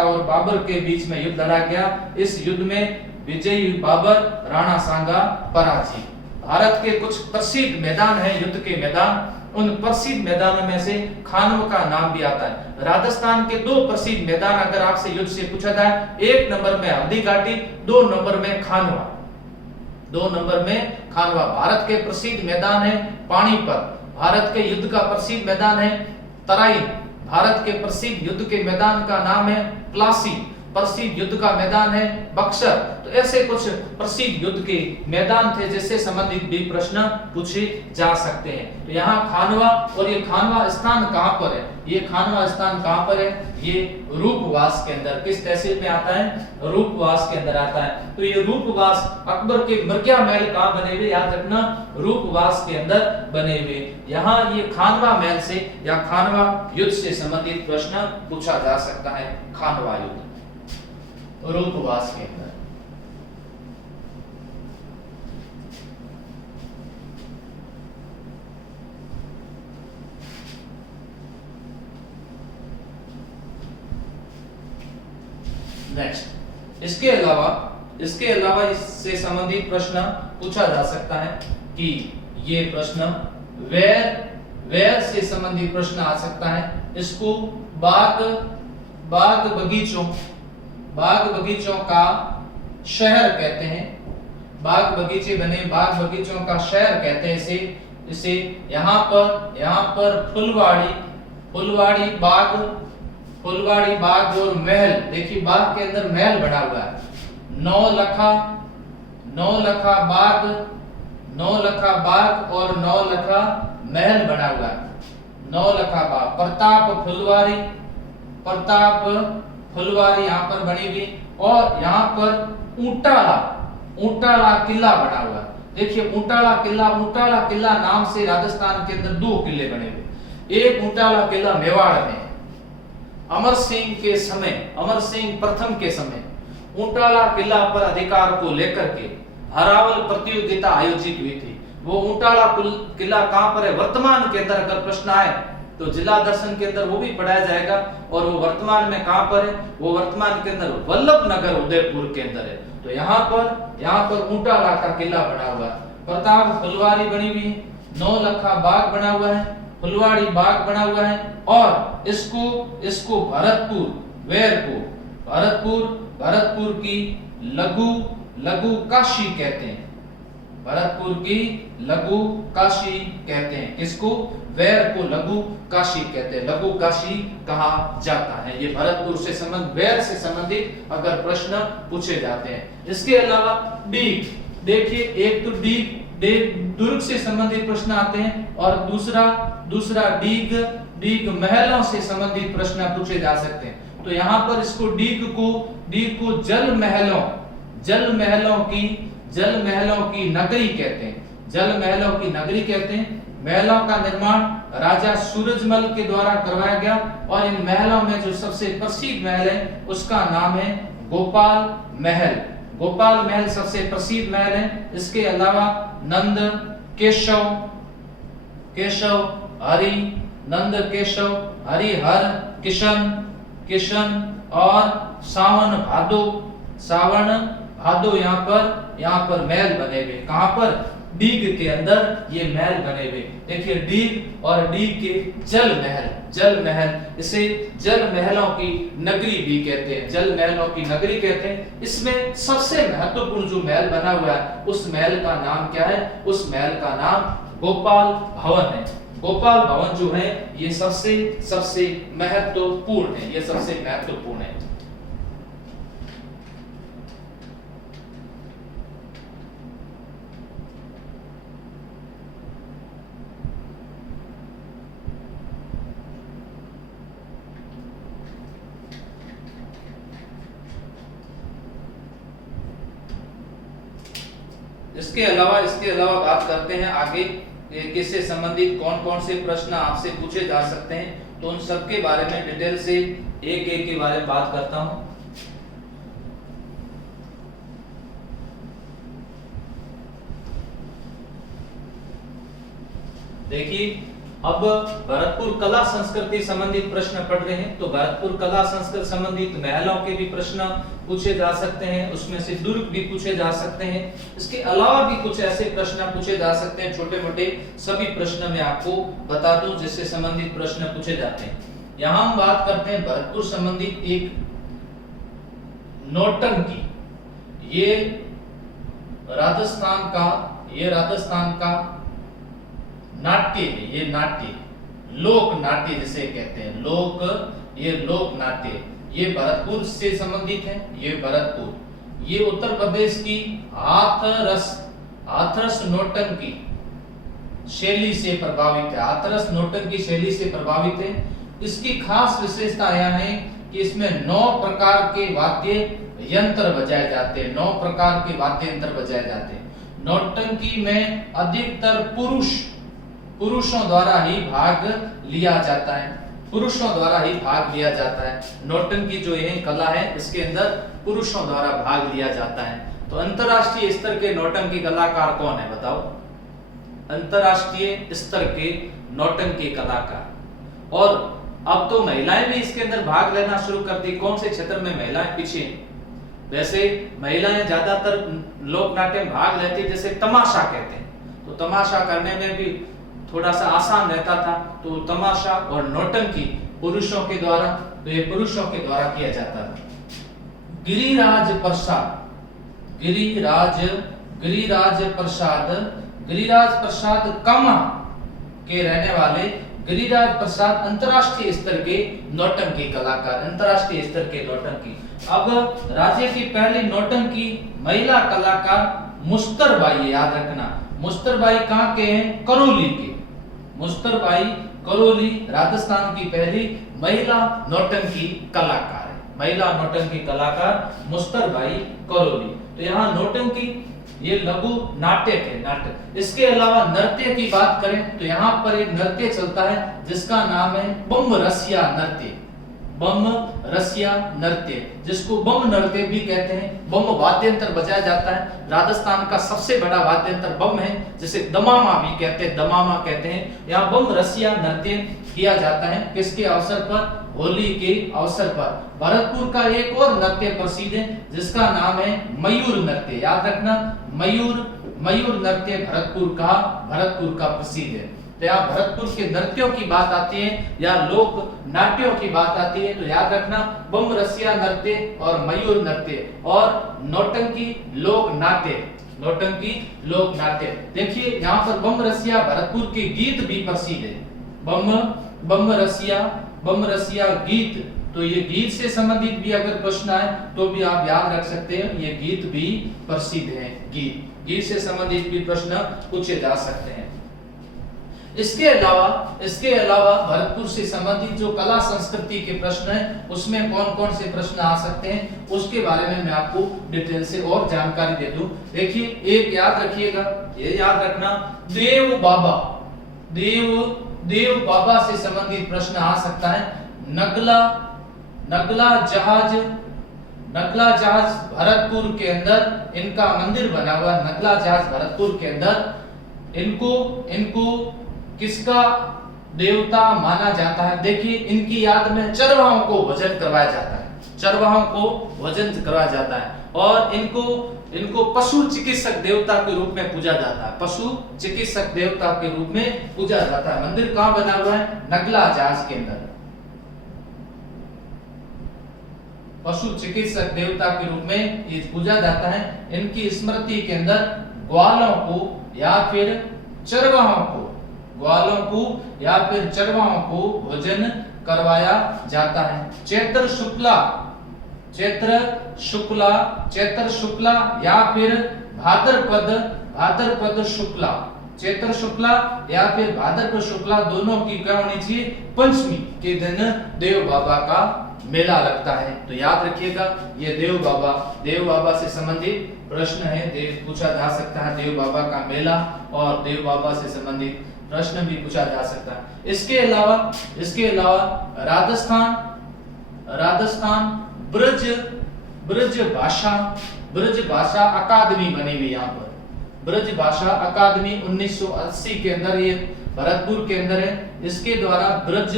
और बाबर के बीच में युद्ध लड़ा गया। इस युद्ध में विजयी बाबर, राणा सांगा पराजित। भारत के कुछ प्रसिद्ध मैदान हैं, युद्ध के मैदान। उन प्रसिद्ध मैदानों में से खानवा का नाम भी आता है। राजस्थान के 2 प्रसिद्ध मैदान अगर आपसे युद्ध से पूछा जाए, 1 नंबर में हल्दी घाटी, 2 नंबर में खानवा। भारत के प्रसिद्ध मैदान है पानीपत। भारत के युद्ध का प्रसिद्ध मैदान है तराइन। भारत के प्रसिद्ध युद्ध के मैदान का नाम है प्लासी। प्रसिद्ध युद्ध का मैदान है बक्सर। तो ऐसे कुछ प्रसिद्ध युद्ध के मैदान थे, जिससे संबंधित भी प्रश्न पूछे जा सकते हैं। तो यहाँ खानवा, और ये खानवा स्थान कहाँ पर है? ये खानवा स्थान कहाँ पर है? ये रूपवास के अंदर। किस तहसील में आता है? रूपवास के अंदर आता है। तो ये रूपवास, अकबर के मृग्या महल कहाँ बने हुए? याद रखना, रूपवास के अंदर बने हुए। यहाँ ये खानवा महल से या खानवा युद्ध से संबंधित प्रश्न पूछा जा सकता है। खानवा युद्ध रूपवास के अंदर। नेक्स्ट, इसके अलावा इससे संबंधित प्रश्न पूछा जा सकता है कि ये प्रश्न वेयर से संबंधित प्रश्न आ सकता है। इसको बाग बगीचों का शहर कहते हैं। बाग बगीचे बने, बाग बगीचों का शहर कहते हैं इसे। यहाँ पर फुलवाड़ी बाग और महल, देखिए बाग के अंदर महल बना हुआ है। नौलखा बाग और नौलखा महल बना हुआ है। नौलखा बाग, प्रताप फुलवारी यहाँ पर बनी हुई, और यहाँ पर ऊंटाला किला बना हुआ है। देखिए ऊंटाला किला नाम से राजस्थान के अंदर 2 किले बने हुए। एक ऊंटाला किला मेवाड़ में, अमर सिंह प्रथम के समय ऊंटाला किला पर अधिकार को लेकर के हरावल प्रतियोगिता आयोजित हुई थी। वो ऊंटाला किला कहां पर है वर्तमान के अंदर, अगर प्रश्न आए तो जिला दर्शन के अंदर वो भी पढ़ाया जाएगा। और वो वर्तमान में कहां पर है, वो वर्तमान के अंदर वल्लभ नगर उदयपुर के अंदर है। तो यहाँ पर ऊंटाला का किला बना हुआ है। प्रताप फुलवारी बनी हुई है, नौलखा बाग बना हुआ है, फुलवाड़ी बाग बना हुआ है, और इसको भरतपुर की लघु काशी कहते हैं। भरतपुर की लघु काशी कहते हैं। इसको वेर को लघु काशी कहते हैं, लघु काशी कहा जाता है। ये भरतपुर से वेर से संबंधित अगर प्रश्न पूछे जाते हैं। इसके अलावा डीग, देखिए एक तो डीग दुर्ग से संबंधित प्रश्न आते हैं, और दूसरा डीग महलों से संबंधित प्रश्न पूछे जा सकते हैं। तो यहाँ पर इसको डीग को जल महलों की नगरी कहते हैं। जल महलों की नगरी कहते हैं। महलों का निर्माण राजा सूरजमल के द्वारा करवाया गया, और इन महलों में जो सबसे प्रसिद्ध महल है उसका नाम है गोपाल महल। गोपाल महल सबसे प्रसिद्ध महल है। इसके अलावा नंद हरिहर किशन और सावन भादो यहाँ पर महल बने हुए। कहां पर, डीग के अंदर ये महल बने हुए। देखिए डीग और डीग के जल महल, इसे जल महलों की नगरी भी कहते हैं। जल महलों की नगरी कहते हैं। इसमें सबसे महत्वपूर्ण जो महल बना हुआ है उस महल का नाम क्या है, उस महल का नाम गोपाल भवन है। गोपाल भवन जो है ये सबसे महत्वपूर्ण है, ये सबसे महत्वपूर्ण है। इसके अलावा बात करते हैं आगे किससे संबंधित कौन से प्रश्न आपसे पूछे जा सकते हैं। तो उन सब के बारे में डिटेल से एक के बारे में बात करता हूं। देखिए अब भरतपुर कला संस्कृति संबंधित प्रश्न पढ़ रहे हैं। तो भरतपुर कला संस्कृति संबंधित महलों के भी प्रश्न पूछे जा सकते हैं, उसमें से दुर्ग भी पूछे जा सकते हैं। इसके अलावा भी कुछ ऐसे प्रश्न पूछे जा सकते हैं, छोटे मोटे सभी प्रश्न मैं आपको बता दूं जिससे संबंधित प्रश्न पूछे जाते हैं। यहाँ हम बात करते हैं भरतपुर संबंधित एक नौटंकी। ये राजस्थान का नाट्य है। ये लोक नाट्य जिसे कहते हैं, लोक नाट्य ये भरतपुर से संबंधित है। ये उत्तर प्रदेश की हाथरस नौटंकी शैली से प्रभावित है। हाथरस नौटंकी शैली से प्रभावित है। इसकी खास विशेषता यह है कि इसमें 9 प्रकार के वाद्य यंत्र बजाए जाते हैं। 9 प्रकार के वाद्य यंत्र बजाए जाते हैं। नौटंकी में अधिकतर पुरुषों द्वारा ही भाग लिया जाता है। नौटंकी जो ये कला है इसके अंदर पुरुषों द्वारा भाग लिया जाता है। तो अंतरराष्ट्रीय स्तर के नौटंकी कलाकार कौन है बताओ? अंतरराष्ट्रीय स्तर के नौटंकी कलाकार। और अब तो महिलाएं भी इसके अंदर भाग लेना शुरू कर दी। कौन से क्षेत्र में महिलाएं पीछे हैं? वैसे महिलाएं ज्यादातर लोक नाट्य में भाग लेती है, जैसे तमाशा कहते हैं, तो तमाशा करने में भी थोड़ा सा आसान रहता था, तो तमाशा और नौटंकी पुरुषों के द्वारा, तो ये पुरुषों के द्वारा किया जाता था। गिरिराज प्रसाद, गिरिराज प्रसाद कामा के रहने वाले गिरिराज प्रसाद अंतरराष्ट्रीय स्तर के नौटंकी कलाकार, अंतरराष्ट्रीय स्तर के नौटंकी। अब राज्य की पहली नौटंकी महिला कलाकार मुस्तरबाई, याद रखना मुस्तरबाई कहाँ के हैं? करौली के। मुस्तरबाई करौली राजस्थान की पहली महिला नौटंकी कलाकार है, महिला नौटंकी कलाकार मुस्तरबाई करौली। तो यहाँ नौटंकी ये लघु नाटक है, नाटक। इसके अलावा नृत्य की बात करें तो यहाँ पर एक नृत्य चलता है जिसका नाम है बम रसिया नृत्य, बम रसिया नृत्य, जिसको बम नृत्य भी कहते हैं। बम वाद्यंत्र बजाया जाता है, राजस्थान का सबसे बड़ा वाद्यंत्र बम है, जिसे दमामा भी कहते हैं, दमामा कहते हैं। यहाँ बम रसिया नृत्य किया जाता है, किसके अवसर पर? होली के अवसर पर। भरतपुर का एक और नृत्य प्रसिद्ध है जिसका नाम है मयूर नृत्य, याद रखना मयूर नृत्य भरतपुर का प्रसिद्ध है। तो यहाँ भरतपुर के नृत्यों की बात आती है या लोक नाट्यों की बात आती है तो याद रखना बम रसिया नृत्य और मयूर नृत्य और नौटंकी लोक नाट्य, नौटंकी लोक नाट्य। देखिए यहाँ पर बम रसिया भरतपुर के गीत भी प्रसिद्ध है, बम रसिया गीत। तो ये गीत से संबंधित भी अगर प्रश्न आए तो भी आप याद रख सकते हैं, ये गीत भी प्रसिद्ध है, गीत से संबंधित भी प्रश्न पूछे जा सकते हैं। इसके अलावा भरतपुर से संबंधित जो कला संस्कृति के प्रश्न हैं उसमें कौन कौन से प्रश्न आ सकते हैं उसके बारे में मैं आपको डिटेल से और जानकारी दे दूं। देखिए एक याद रखिएगा, ये याद रखना देव बाबा से संबंधित प्रश्न आ सकता है। नगला जहाज भरतपुर के अंदर इनका मंदिर बना हुआ, नगला जहाज भरतपुर के अंदर इनको किसका देवता माना जाता है? देखिए इनकी याद में चरवाहों को भोजन करवाया जाता है, और इनको पशु चिकित्सक देवता के रूप में पूजा जाता है, पशु चिकित्सक देवता के रूप में पूजा जाता है। मंदिर कहाँ बना हुआ है? नगला जहाज के अंदर, पशु चिकित्सक देवता के रूप में ये पूजा जाता है। इनकी स्मृति के अंदर ग्वालों को या फिर चरवाहों को भोजन करवाया जाता है। चैत्र शुक्ला या फिर भाद्रपद शुक्ला, चैत्र शुक्ला या फिर भाद्रपद शुक्ला दोनों की क्या होनी चाहिए? पंचमी के दिन देव बाबा का मेला लगता है। तो याद रखिएगा ये देव बाबा से संबंधित प्रश्न है, पूछा जा सकता है। देव बाबा का मेला और देव बाबा से संबंधित प्रश्न भी पूछा जा सकता है। इसके अलावा राजस्थान ब्रज भाषा अकादमी बनी हुई, यहाँ पर ब्रज भाषा अकादमी 1980 के अंदर ये भरतपुर के अंदर है। इसके द्वारा ब्रज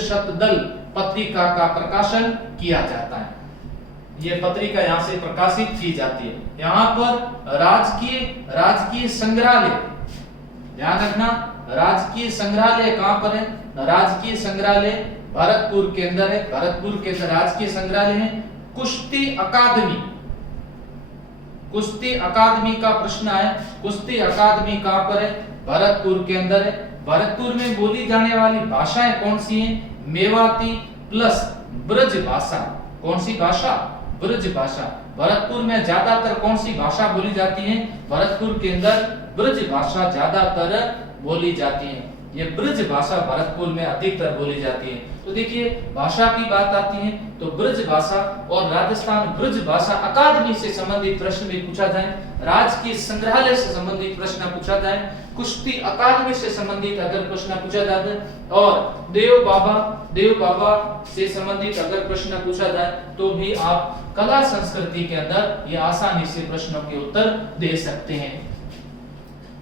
शतदल पत्रिका का प्रकाशन किया जाता है। ये पत्रिका यहाँ से प्रकाशित की जाती है। यहाँ पर राजकीय संग्रहालय, ध्यान रखना राजकीय संग्रहालय कहाँ पर है? राजकीय संग्रहालय भरतपुर के अंदर है, भरतपुर के अंदर राजकीय संग्रहालय है। कुश्ती अकादमी का प्रश्न है, कुश्ती अकादमी कहाँ पर है? भरतपुर के अंदर है। भरतपुर में बोली जाने वाली भाषाएं कौन सी हैं? मेवाती प्लस ब्रज भाषा। कौन सी भाषा? ब्रज भाषा। भरतपुर में ज्यादातर कौन सी भाषा बोली जाती है? भरतपुर के अंदर ब्रज भाषा ज्यादातर बोली जाती है। ये ब्रज भाषा भरतपुर में अधिकतर बोली जाती है। तो देखिए भाषा की बात आती है तो ब्रज भाषा और राजस्थान ब्रज भाषा अकादमी से संबंधित प्रश्न भी पूछा जाए, राजकीय संग्रहालय से संबंधित प्रश्न पूछा जाए, कुश्ती अकादमी से संबंधित अगर प्रश्न पूछा जाए और देव बाबा से संबंधित अगर प्रश्न पूछा जाए तो भी आप कला संस्कृति के अंदर ये आसानी से प्रश्नों के उत्तर दे सकते हैं।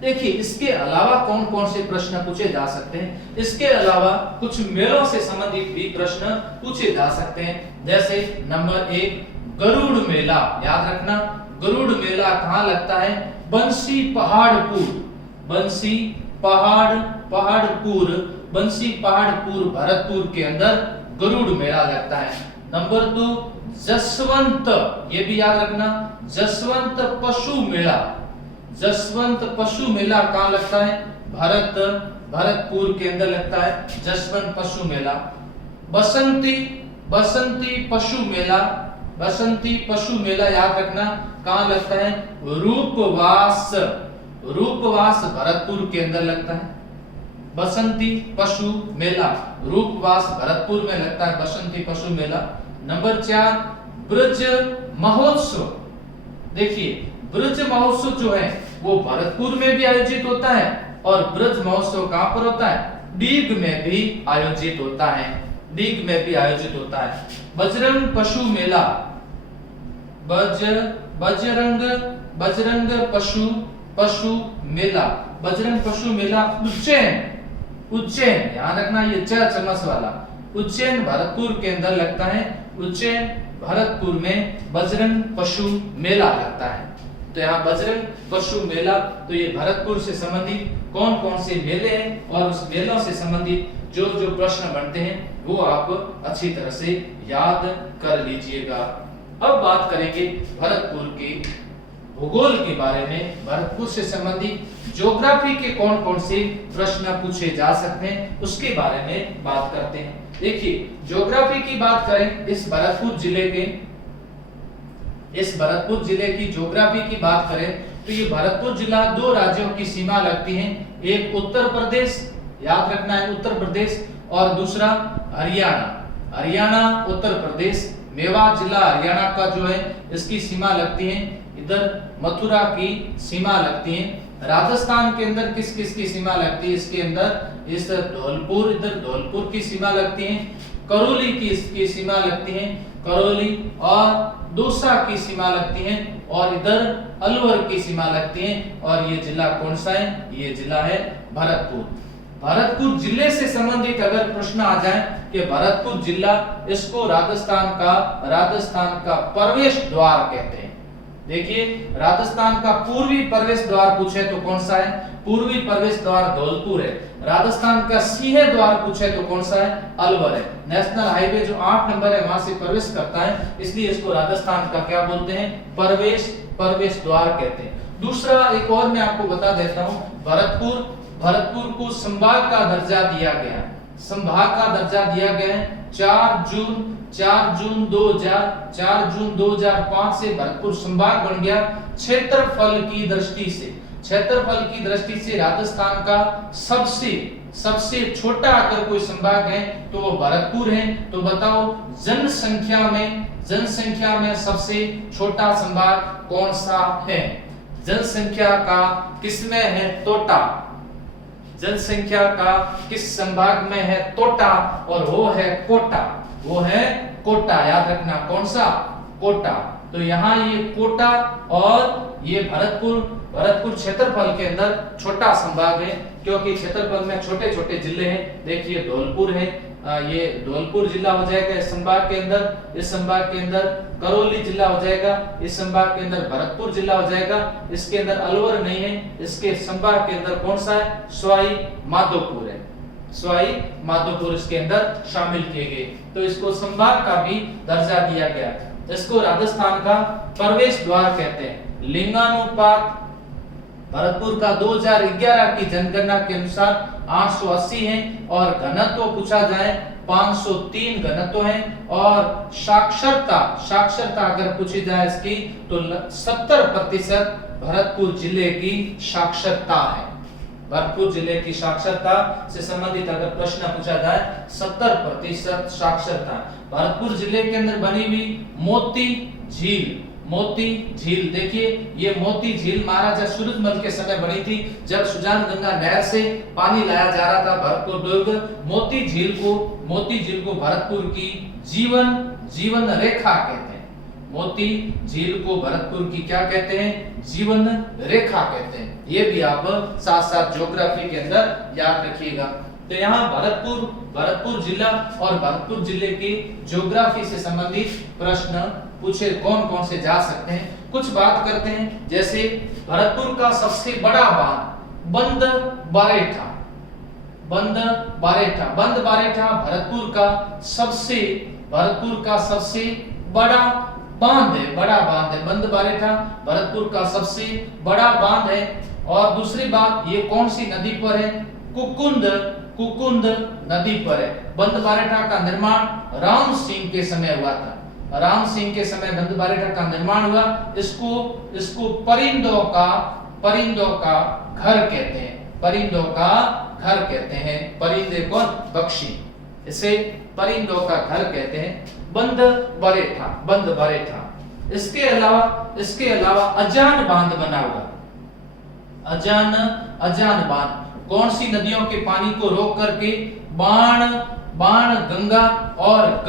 देखिए इसके अलावा कौन कौन से प्रश्न पूछे जा सकते हैं? इसके अलावा कुछ मेलों से संबंधित भी प्रश्न पूछे जा सकते हैं। जैसे नंबर 1 गरुड़ मेला, याद रखना गरुड़ मेला कहां लगता है? बंसी पहाड़पुर, बंसी पहाड़पुर भरतपुर के अंदर गरुड़ मेला लगता है। नंबर 2 जसवंत, ये भी याद रखना, जसवंत पशु मेला, जसवंत पशु मेला कहां लगता है? भरतपुर के अंदर लगता है जसवंत पशु मेला। बसंती पशु मेला याद रखना कहां लगता है? रूपवास भरतपुर के अंदर लगता है। बसंती पशु मेला रूपवास भरतपुर में लगता है बसंती पशु मेला। नंबर 4 ब्रज महोत्सव, देखिए ब्रज महोत्सव जो है वो भरतपुर में भी आयोजित होता है और ब्रज महोत्सव कहां पर होता है? डीग में भी आयोजित होता है, डीग में भी आयोजित होता है। बजरंग पशु मेला, बजरंग पशु मेला उज्जैन, ध्यान रखना ये चमस वाला, उज्जैन भरतपुर के अंदर लगता है। उज्जैन भरतपुर में बजरंग पशु मेला लगता है। तो यहाँ बजरंग पशु मेला, तो ये भरतपुर से संबंधित कौन कौन से मेले हैं और उस मेलों से संबंधित जो जो प्रश्न बनते हैं वो आप अच्छी तरह से याद कर लीजिएगा। अब बात करेंगे भरतपुर के भूगोल के बारे में। भरतपुर से संबंधित ज्योग्राफी के कौन कौन से प्रश्न पूछे जा सकते हैं उसके बारे में बात करते हैं। देखिए ज्योग्राफी की बात करें, इस भरतपुर जिले की ज्योग्राफी की बात करें तो ये भरतपुर जिला 2 राज्यों की सीमा लगती है। एक उत्तर प्रदेश, याद रखना है उत्तर प्रदेश, और दूसरा हरियाणा उत्तर प्रदेश। मेवात जिला हरियाणा का जो है इसकी सीमा लगती है, इधर मथुरा की सीमा लगती है। राजस्थान के अंदर किस किस की सीमा लगती है? इसके अंदर इस धौलपुर, इधर धौलपुर की सीमा लगती है। करौली की इसकी सीमा लगती है, करौली, और दौसा की सीमा लगती है, और इधर अलवर की सीमा लगती है। और ये जिला कौन सा है? ये जिला है भरतपुर। भरतपुर जिले से संबंधित अगर प्रश्न आ जाए कि भरतपुर जिला, इसको राजस्थान का प्रवेश द्वार कहते हैं। देखिए राजस्थान का पूर्वी प्रवेश द्वार पूछे तो कौन सा है? पूर्वी प्रवेश द्वार धौलपुर है। राजस्थान का सिंह द्वार पूछे तो कौन सा है? अलवर है। नेशनल हाईवे जो 8 नंबर है वहां से प्रवेश करता है, इसलिए इसको राजस्थान का क्या बोलते हैं? प्रवेश द्वार कहते हैं। दूसरा एक और मैं आपको बता देता हूं, भरतपुर को संभाग का दर्जा दिया गया है। संभाग का दर्जा दिया गया है 4 जून 2005 से भरतपुर संभाग बन गया। क्षेत्रफल की दृष्टि से राजस्थान का सबसे छोटा अगर कोई संभाग है तो वो भरतपुर है। तो बताओ जनसंख्या में सबसे छोटा संभाग कौन सा है? जनसंख्या का किसमें है? तोटा। जनसंख्या का किस संभाग में है? तोटा, और वो है कोटा। याद रखना कौन सा? कोटा। तो यहाँ ये कोटा और ये भरतपुर क्षेत्रफल के अंदर छोटा संभाग है, क्योंकि क्षेत्रफल में छोटे छोटे जिले हैं। देखिए धौलपुर है, ये धौलपुर जिला हो जाएगा इस संभाग के अंदर। इस संभाग के अंदर करौली जिला हो जाएगा। इस संभाग के अंदर भरतपुर जिला हो जाएगा। इसके अंदर अलवर नहीं है। इसके संभाग के अंदर कौन सा है? सवाई माधोपुर है। सवाई माधोपुर इसके अंदर शामिल किए गए, तो इसको संभाग का भी दर्जा दिया गया। इसको राजस्थान का प्रवेश द्वार कहते हैं। लिंगानुपात भरतपुर का 2011 की जनगणना के अनुसार 880 है, और घनत्व पूछा जाए 503 घनत्व है। और साक्षरता अगर पूछी जाए इसकी तो 70% भरतपुर जिले की साक्षरता है। भरतपुर जिले की साक्षरता से संबंधित अगर प्रश्न पूछा जाए 70% साक्षरता। भरतपुर जिले के अंदर बनी हुई मोती झील, देखिए ये मोती झील महाराजा सूरजमल के समय बनी थी, जब सुजान गंगा नहर से पानी लाया जा रहा था भरतपुर दुर्ग। मोती झील को भरतपुर की जीवन रेखा कहते हैं। मोती झील को भरतपुर की क्या कहते हैं? जीवन रेखा कहते हैं। ये भी आप साथ साथ ज्योग्राफी के अंदर याद रखिएगा। तो यहाँ भरतपुर जिला और भरतपुर जिले की ज्योग्राफी से संबंधित प्रश्न पूछे कौन कौन से जा सकते हैं। कुछ बात करते हैं, जैसे भरतपुर का सबसे बड़ा बांध बंद बारेठा। बंद बारेठा भरतपुर का सबसे बड़ा बांध है। बंद बारेठा भरतपुर का सबसे बड़ा बांध है। और दूसरी बात, ये कौन सी नदी पर है? कुकुंद नदी पर है। बंद बारेठा का निर्माण राम सिंह के समय हुआ था। राम सिंह के समय बंद बारेठा का निर्माण हुआ। इसको परिंदों का घर कहते हैं। परिंदों का घर कहते हैं। परिंदे कौन? पक्षी। इसे परिंदों का घर कहते हैं। बंद बारेठा। इसके अलावा अजान बांध बना हुआ। अजान बांध कौन सी नदियों के पानी को रोक करके? बाण गंगा और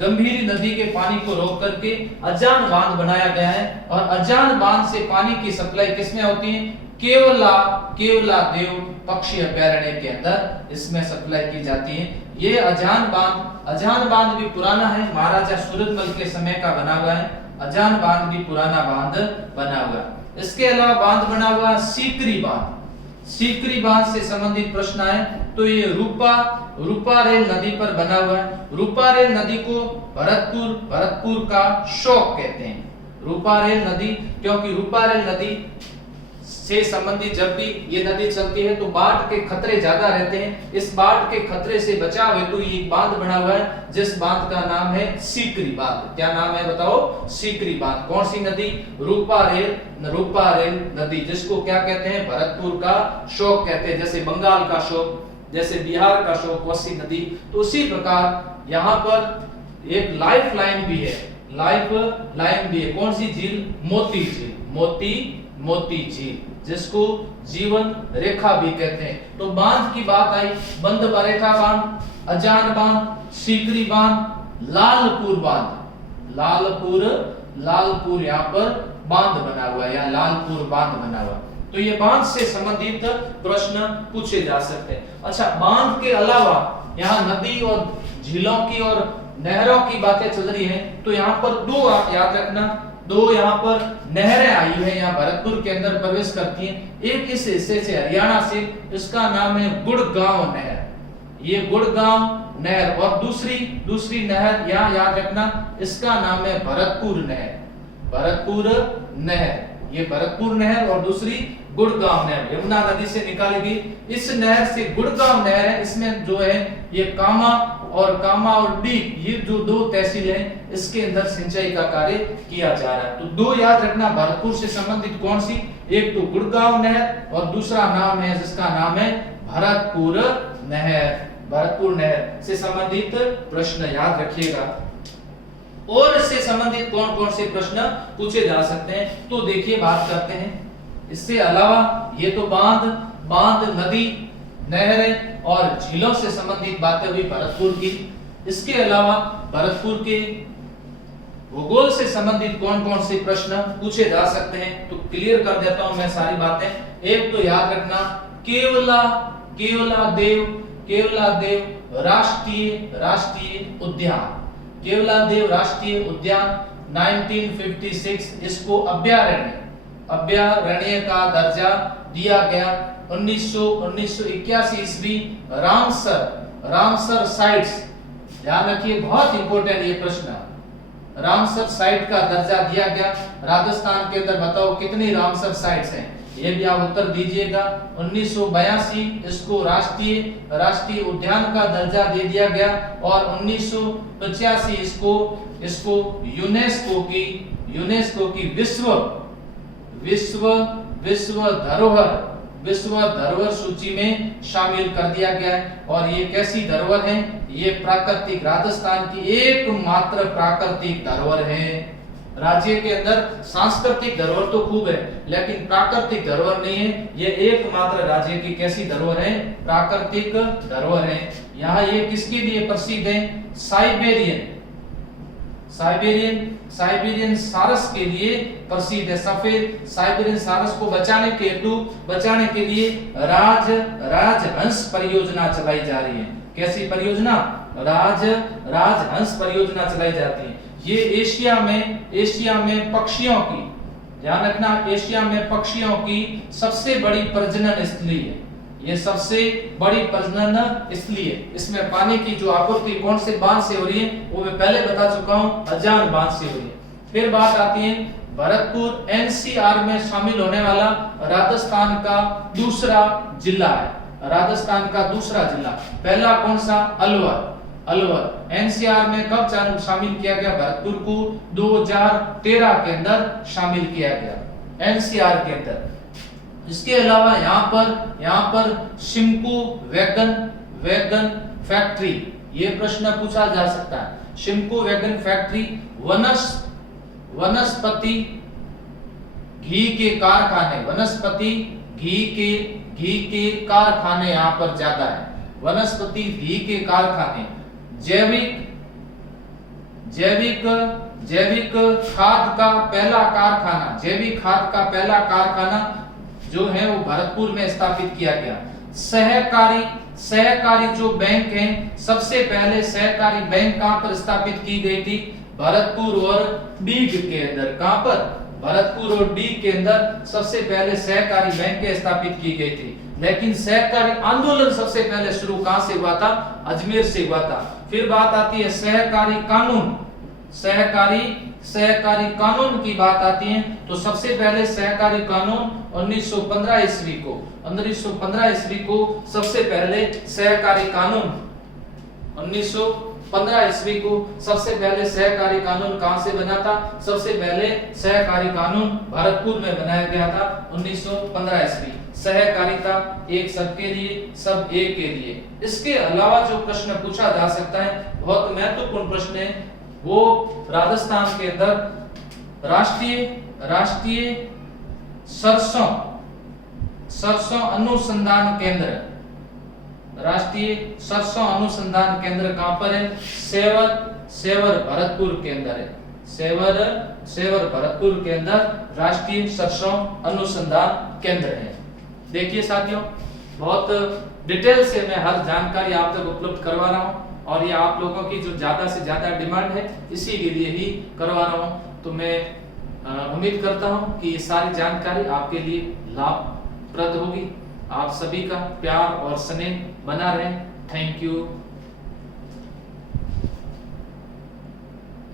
गंभीरी नदी के पानी को रोक करके अजान बांध बनाया गया है। और अजान बांध से पानी की सप्लाई किसमें होती है? केवला देव पक्षी अभयारण्य के अंदर इसमें सप्लाई की जाती है। ये अजान बांध भी पुराना है, महाराजा सूरजमल के समय का बना हुआ है। अजान बांध भी पुराना बांध बना हुआ है। इसके अलावा बांध बना हुआ सीकरी बांध से संबंधित प्रश्न आए तो ये रूपा रेल नदी पर बना हुआ है। रूपा रेल नदी को भरतपुर का शोक कहते हैं। रूपा रेल नदी, क्योंकि रूपा रेल नदी से संबंधित जब भी ये नदी चलती है तो बाढ़ के खतरे ज्यादा रहते हैं। इस बाढ़ के खतरे से बचाव हेतु ये बांध बना हुआ है, जिस बांध का नाम है सीकरी बांध। क्या नाम है बताओ? सीकरी बांध। कौन सी नदी? रूपा रेल नदी, जिसको क्या कहते हैं? भरतपुर का शोक कहते हैं। जैसे बंगाल का शोक, जैसे बिहार का शोक कोसी नदी, तो उसी प्रकार यहाँ पर एक लाइफ लाइन भी है। कौन सी झील? मोती झील, जिसको जीवन रेखा भी कहते हैं। तो बांध की बात आई, बंद बारेठा बांध, अजान बांध, सीकरी बांध, लालपुर यहाँ पर बांध बना हुआ है, या लालपुर बांध बना हुआ। तो ये बांध से संबंधित प्रश्न पूछे जा सकते हैं। अच्छा, बांध के अलावा यहाँ नदी और झीलों की और नहरों की बातें चल रही हैं, तो यहाँ पर दो याद रखना, दो यहाँ पर नहरें आई है, यहाँ भरतपुर के अंदर प्रवेश करती हैं। एक इस हिस्से से हरियाणा से, इसका नाम है गुड़गांव नहर। ये गुड़गांव नहर। और दूसरी नहर यहाँ याद रखना, इसका नाम है भरतपुर नहर। ये भरतपुर नहर और दूसरी गुड़गांव नहर यमुना नदी से निकाली गई। इस नहर से गुड़गांव नहर है, इसमें जो है ये कामा और डी, ये जो दो तहसील हैं, इसके अंदर सिंचाई का कार्य किया जा रहा है। तो दो याद रखना भरतपुर से संबंधित कौन सी? एक तो गुड़गांव नहर और दूसरा नाम है जिसका नाम है भरतपुर नहर से संबंधित प्रश्न याद रखिएगा। और इससे संबंधित कौन कौन से प्रश्न पूछे जा सकते हैं, तो देखिए बात करते हैं। इससे अलावा ये तो बांध नदी, नहरें और झीलों से संबंधित बातें हुई भरतपुर की। इसके अलावा भरतपुर के भूगोल से संबंधित कौन कौन से प्रश्न पूछे जा सकते हैं, तो क्लियर कर देता हूं मैं सारी बातें। एक तो याद रखना, केवला देव राष्ट्रीय उद्यान। केवला देव राष्ट्रीय उद्यान 1956, इसको अभयारण्य का दर्जा दिया गया। 1981 ईस्वी रामसर साइट्स, ध्यान रखिए बहुत इंपॉर्टेंट ये प्रश्न, रामसर साइट का दर्जा दिया गया। राजस्थान के अंदर बताओ कितनी रामसर साइट्स हैं, ये भी आप उत्तर दीजिएगा। 1982 इसको राष्ट्रीय उद्यान का दर्जा दे दिया गया। और 1985 इसको यूनेस्को की विश्व धरोहर सूची में शामिल कर दिया गया है। और ये कैसी धरोहर है? ये प्राकृतिक, राजस्थान की एकमात्र प्राकृतिक धरोहर है। राज्य के अंदर सांस्कृतिक धरोहर तो खूब है, लेकिन प्राकृतिक धरोहर नहीं है। ये एकमात्र राज्य की कैसी धरोहर है? प्राकृतिक धरोहर है। यहाँ ये किसके लिए प्रसिद्ध है? साइबेरियन सारस के लिए प्रसिद्ध है। सफेद साइबेरियन सारस को बचाने के लिए राजहंस परियोजना चलाई जा रही है। कैसी परियोजना? राजहंस परियोजना चलाई जाती है। ये एशिया में पक्षियों की, ध्यान रखना, एशिया में पक्षियों की सबसे बड़ी प्रजनन स्थली है। ये सबसे बड़ी प्रजनन स्थली है। इसमें पानी की जो आपूर्ति कौन से बांध से हो रही है वो मैं पहले बता चुका हूं, अजान बांध से हो रही है। फिर बात आती है भरतपुर एनसीआर में शामिल होने वाला राजस्थान का दूसरा जिला है। राजस्थान का दूसरा जिला, पहला कौन सा? अलवर। एनसीआर में कब शामिल किया गया? भरतपुर को 2013 के अंदर शामिल किया गया एनसीआर के अंदर। इसके अलावा यहाँ पर शिम्को वैगन फैक्ट्री, ये प्रश्न पूछा जा सकता है। शिम्को वैगन फैक्ट्री वनस्पति घी के कारखाने, वनस्पति घी के कारखाने यहाँ पर ज्यादा है। वनस्पति घी के कारखाने, जैविक खाद का पहला कारखाना जो है वो भरतपुर में स्थापित किया गया। सहकारी जो बैंक हैं, सबसे पहले सहकारी बैंक कहां पर स्थापित की गई थी? भरतपुर और डीग के अंदर। कहां पर? भरतपुर और डीग के अंदर सबसे पहले सहकारी बैंक स्थापित की गई थी। लेकिन सहकारी आंदोलन सबसे पहले शुरू कहां से हुआ था? अजमेर से हुआ था। फिर बात आती है सहकारी कानून की बात आती है तो सबसे पहले सहकारी कानून 1915 ईस्वी को सबसे पहले सहकारी कानून 1915 ईस्वी को सबसे पहले सहकारी कानून कहां से बना था? सबसे पहले सहकारी कानून भरतपुर में बनाया गया था 1915 ईस्वी। सहकारिता, एक सबके लिए, सब एक के लिए। इसके अलावा जो प्रश्न पूछा जा सकता है, बहुत महत्वपूर्ण प्रश्न है, वो राजस्थान के अंदर राष्ट्रीय सरसों अनुसंधान केंद्र, राष्ट्रीय सरसों अनुसंधान केंद्र कहां पर है? सेवर भरतपुर के अंदर है। सेवर भरतपुर के अंदर राष्ट्रीय सरसों अनुसंधान केंद्र है। देखिए साथियों, बहुत डिटेल से मैं हर जानकारी आप तक उपलब्ध करवा रहा हूं और ये आप लोगों की जो ज्यादा से ज्यादा डिमांड है इसी के लिए ही करवा रहा हूं। तो मैं उम्मीद करता हूं कि ये सारी जानकारी आपके लिए लाभप्रद होगी। आप सभी का प्यार और स्नेह बना रहे। Thank you.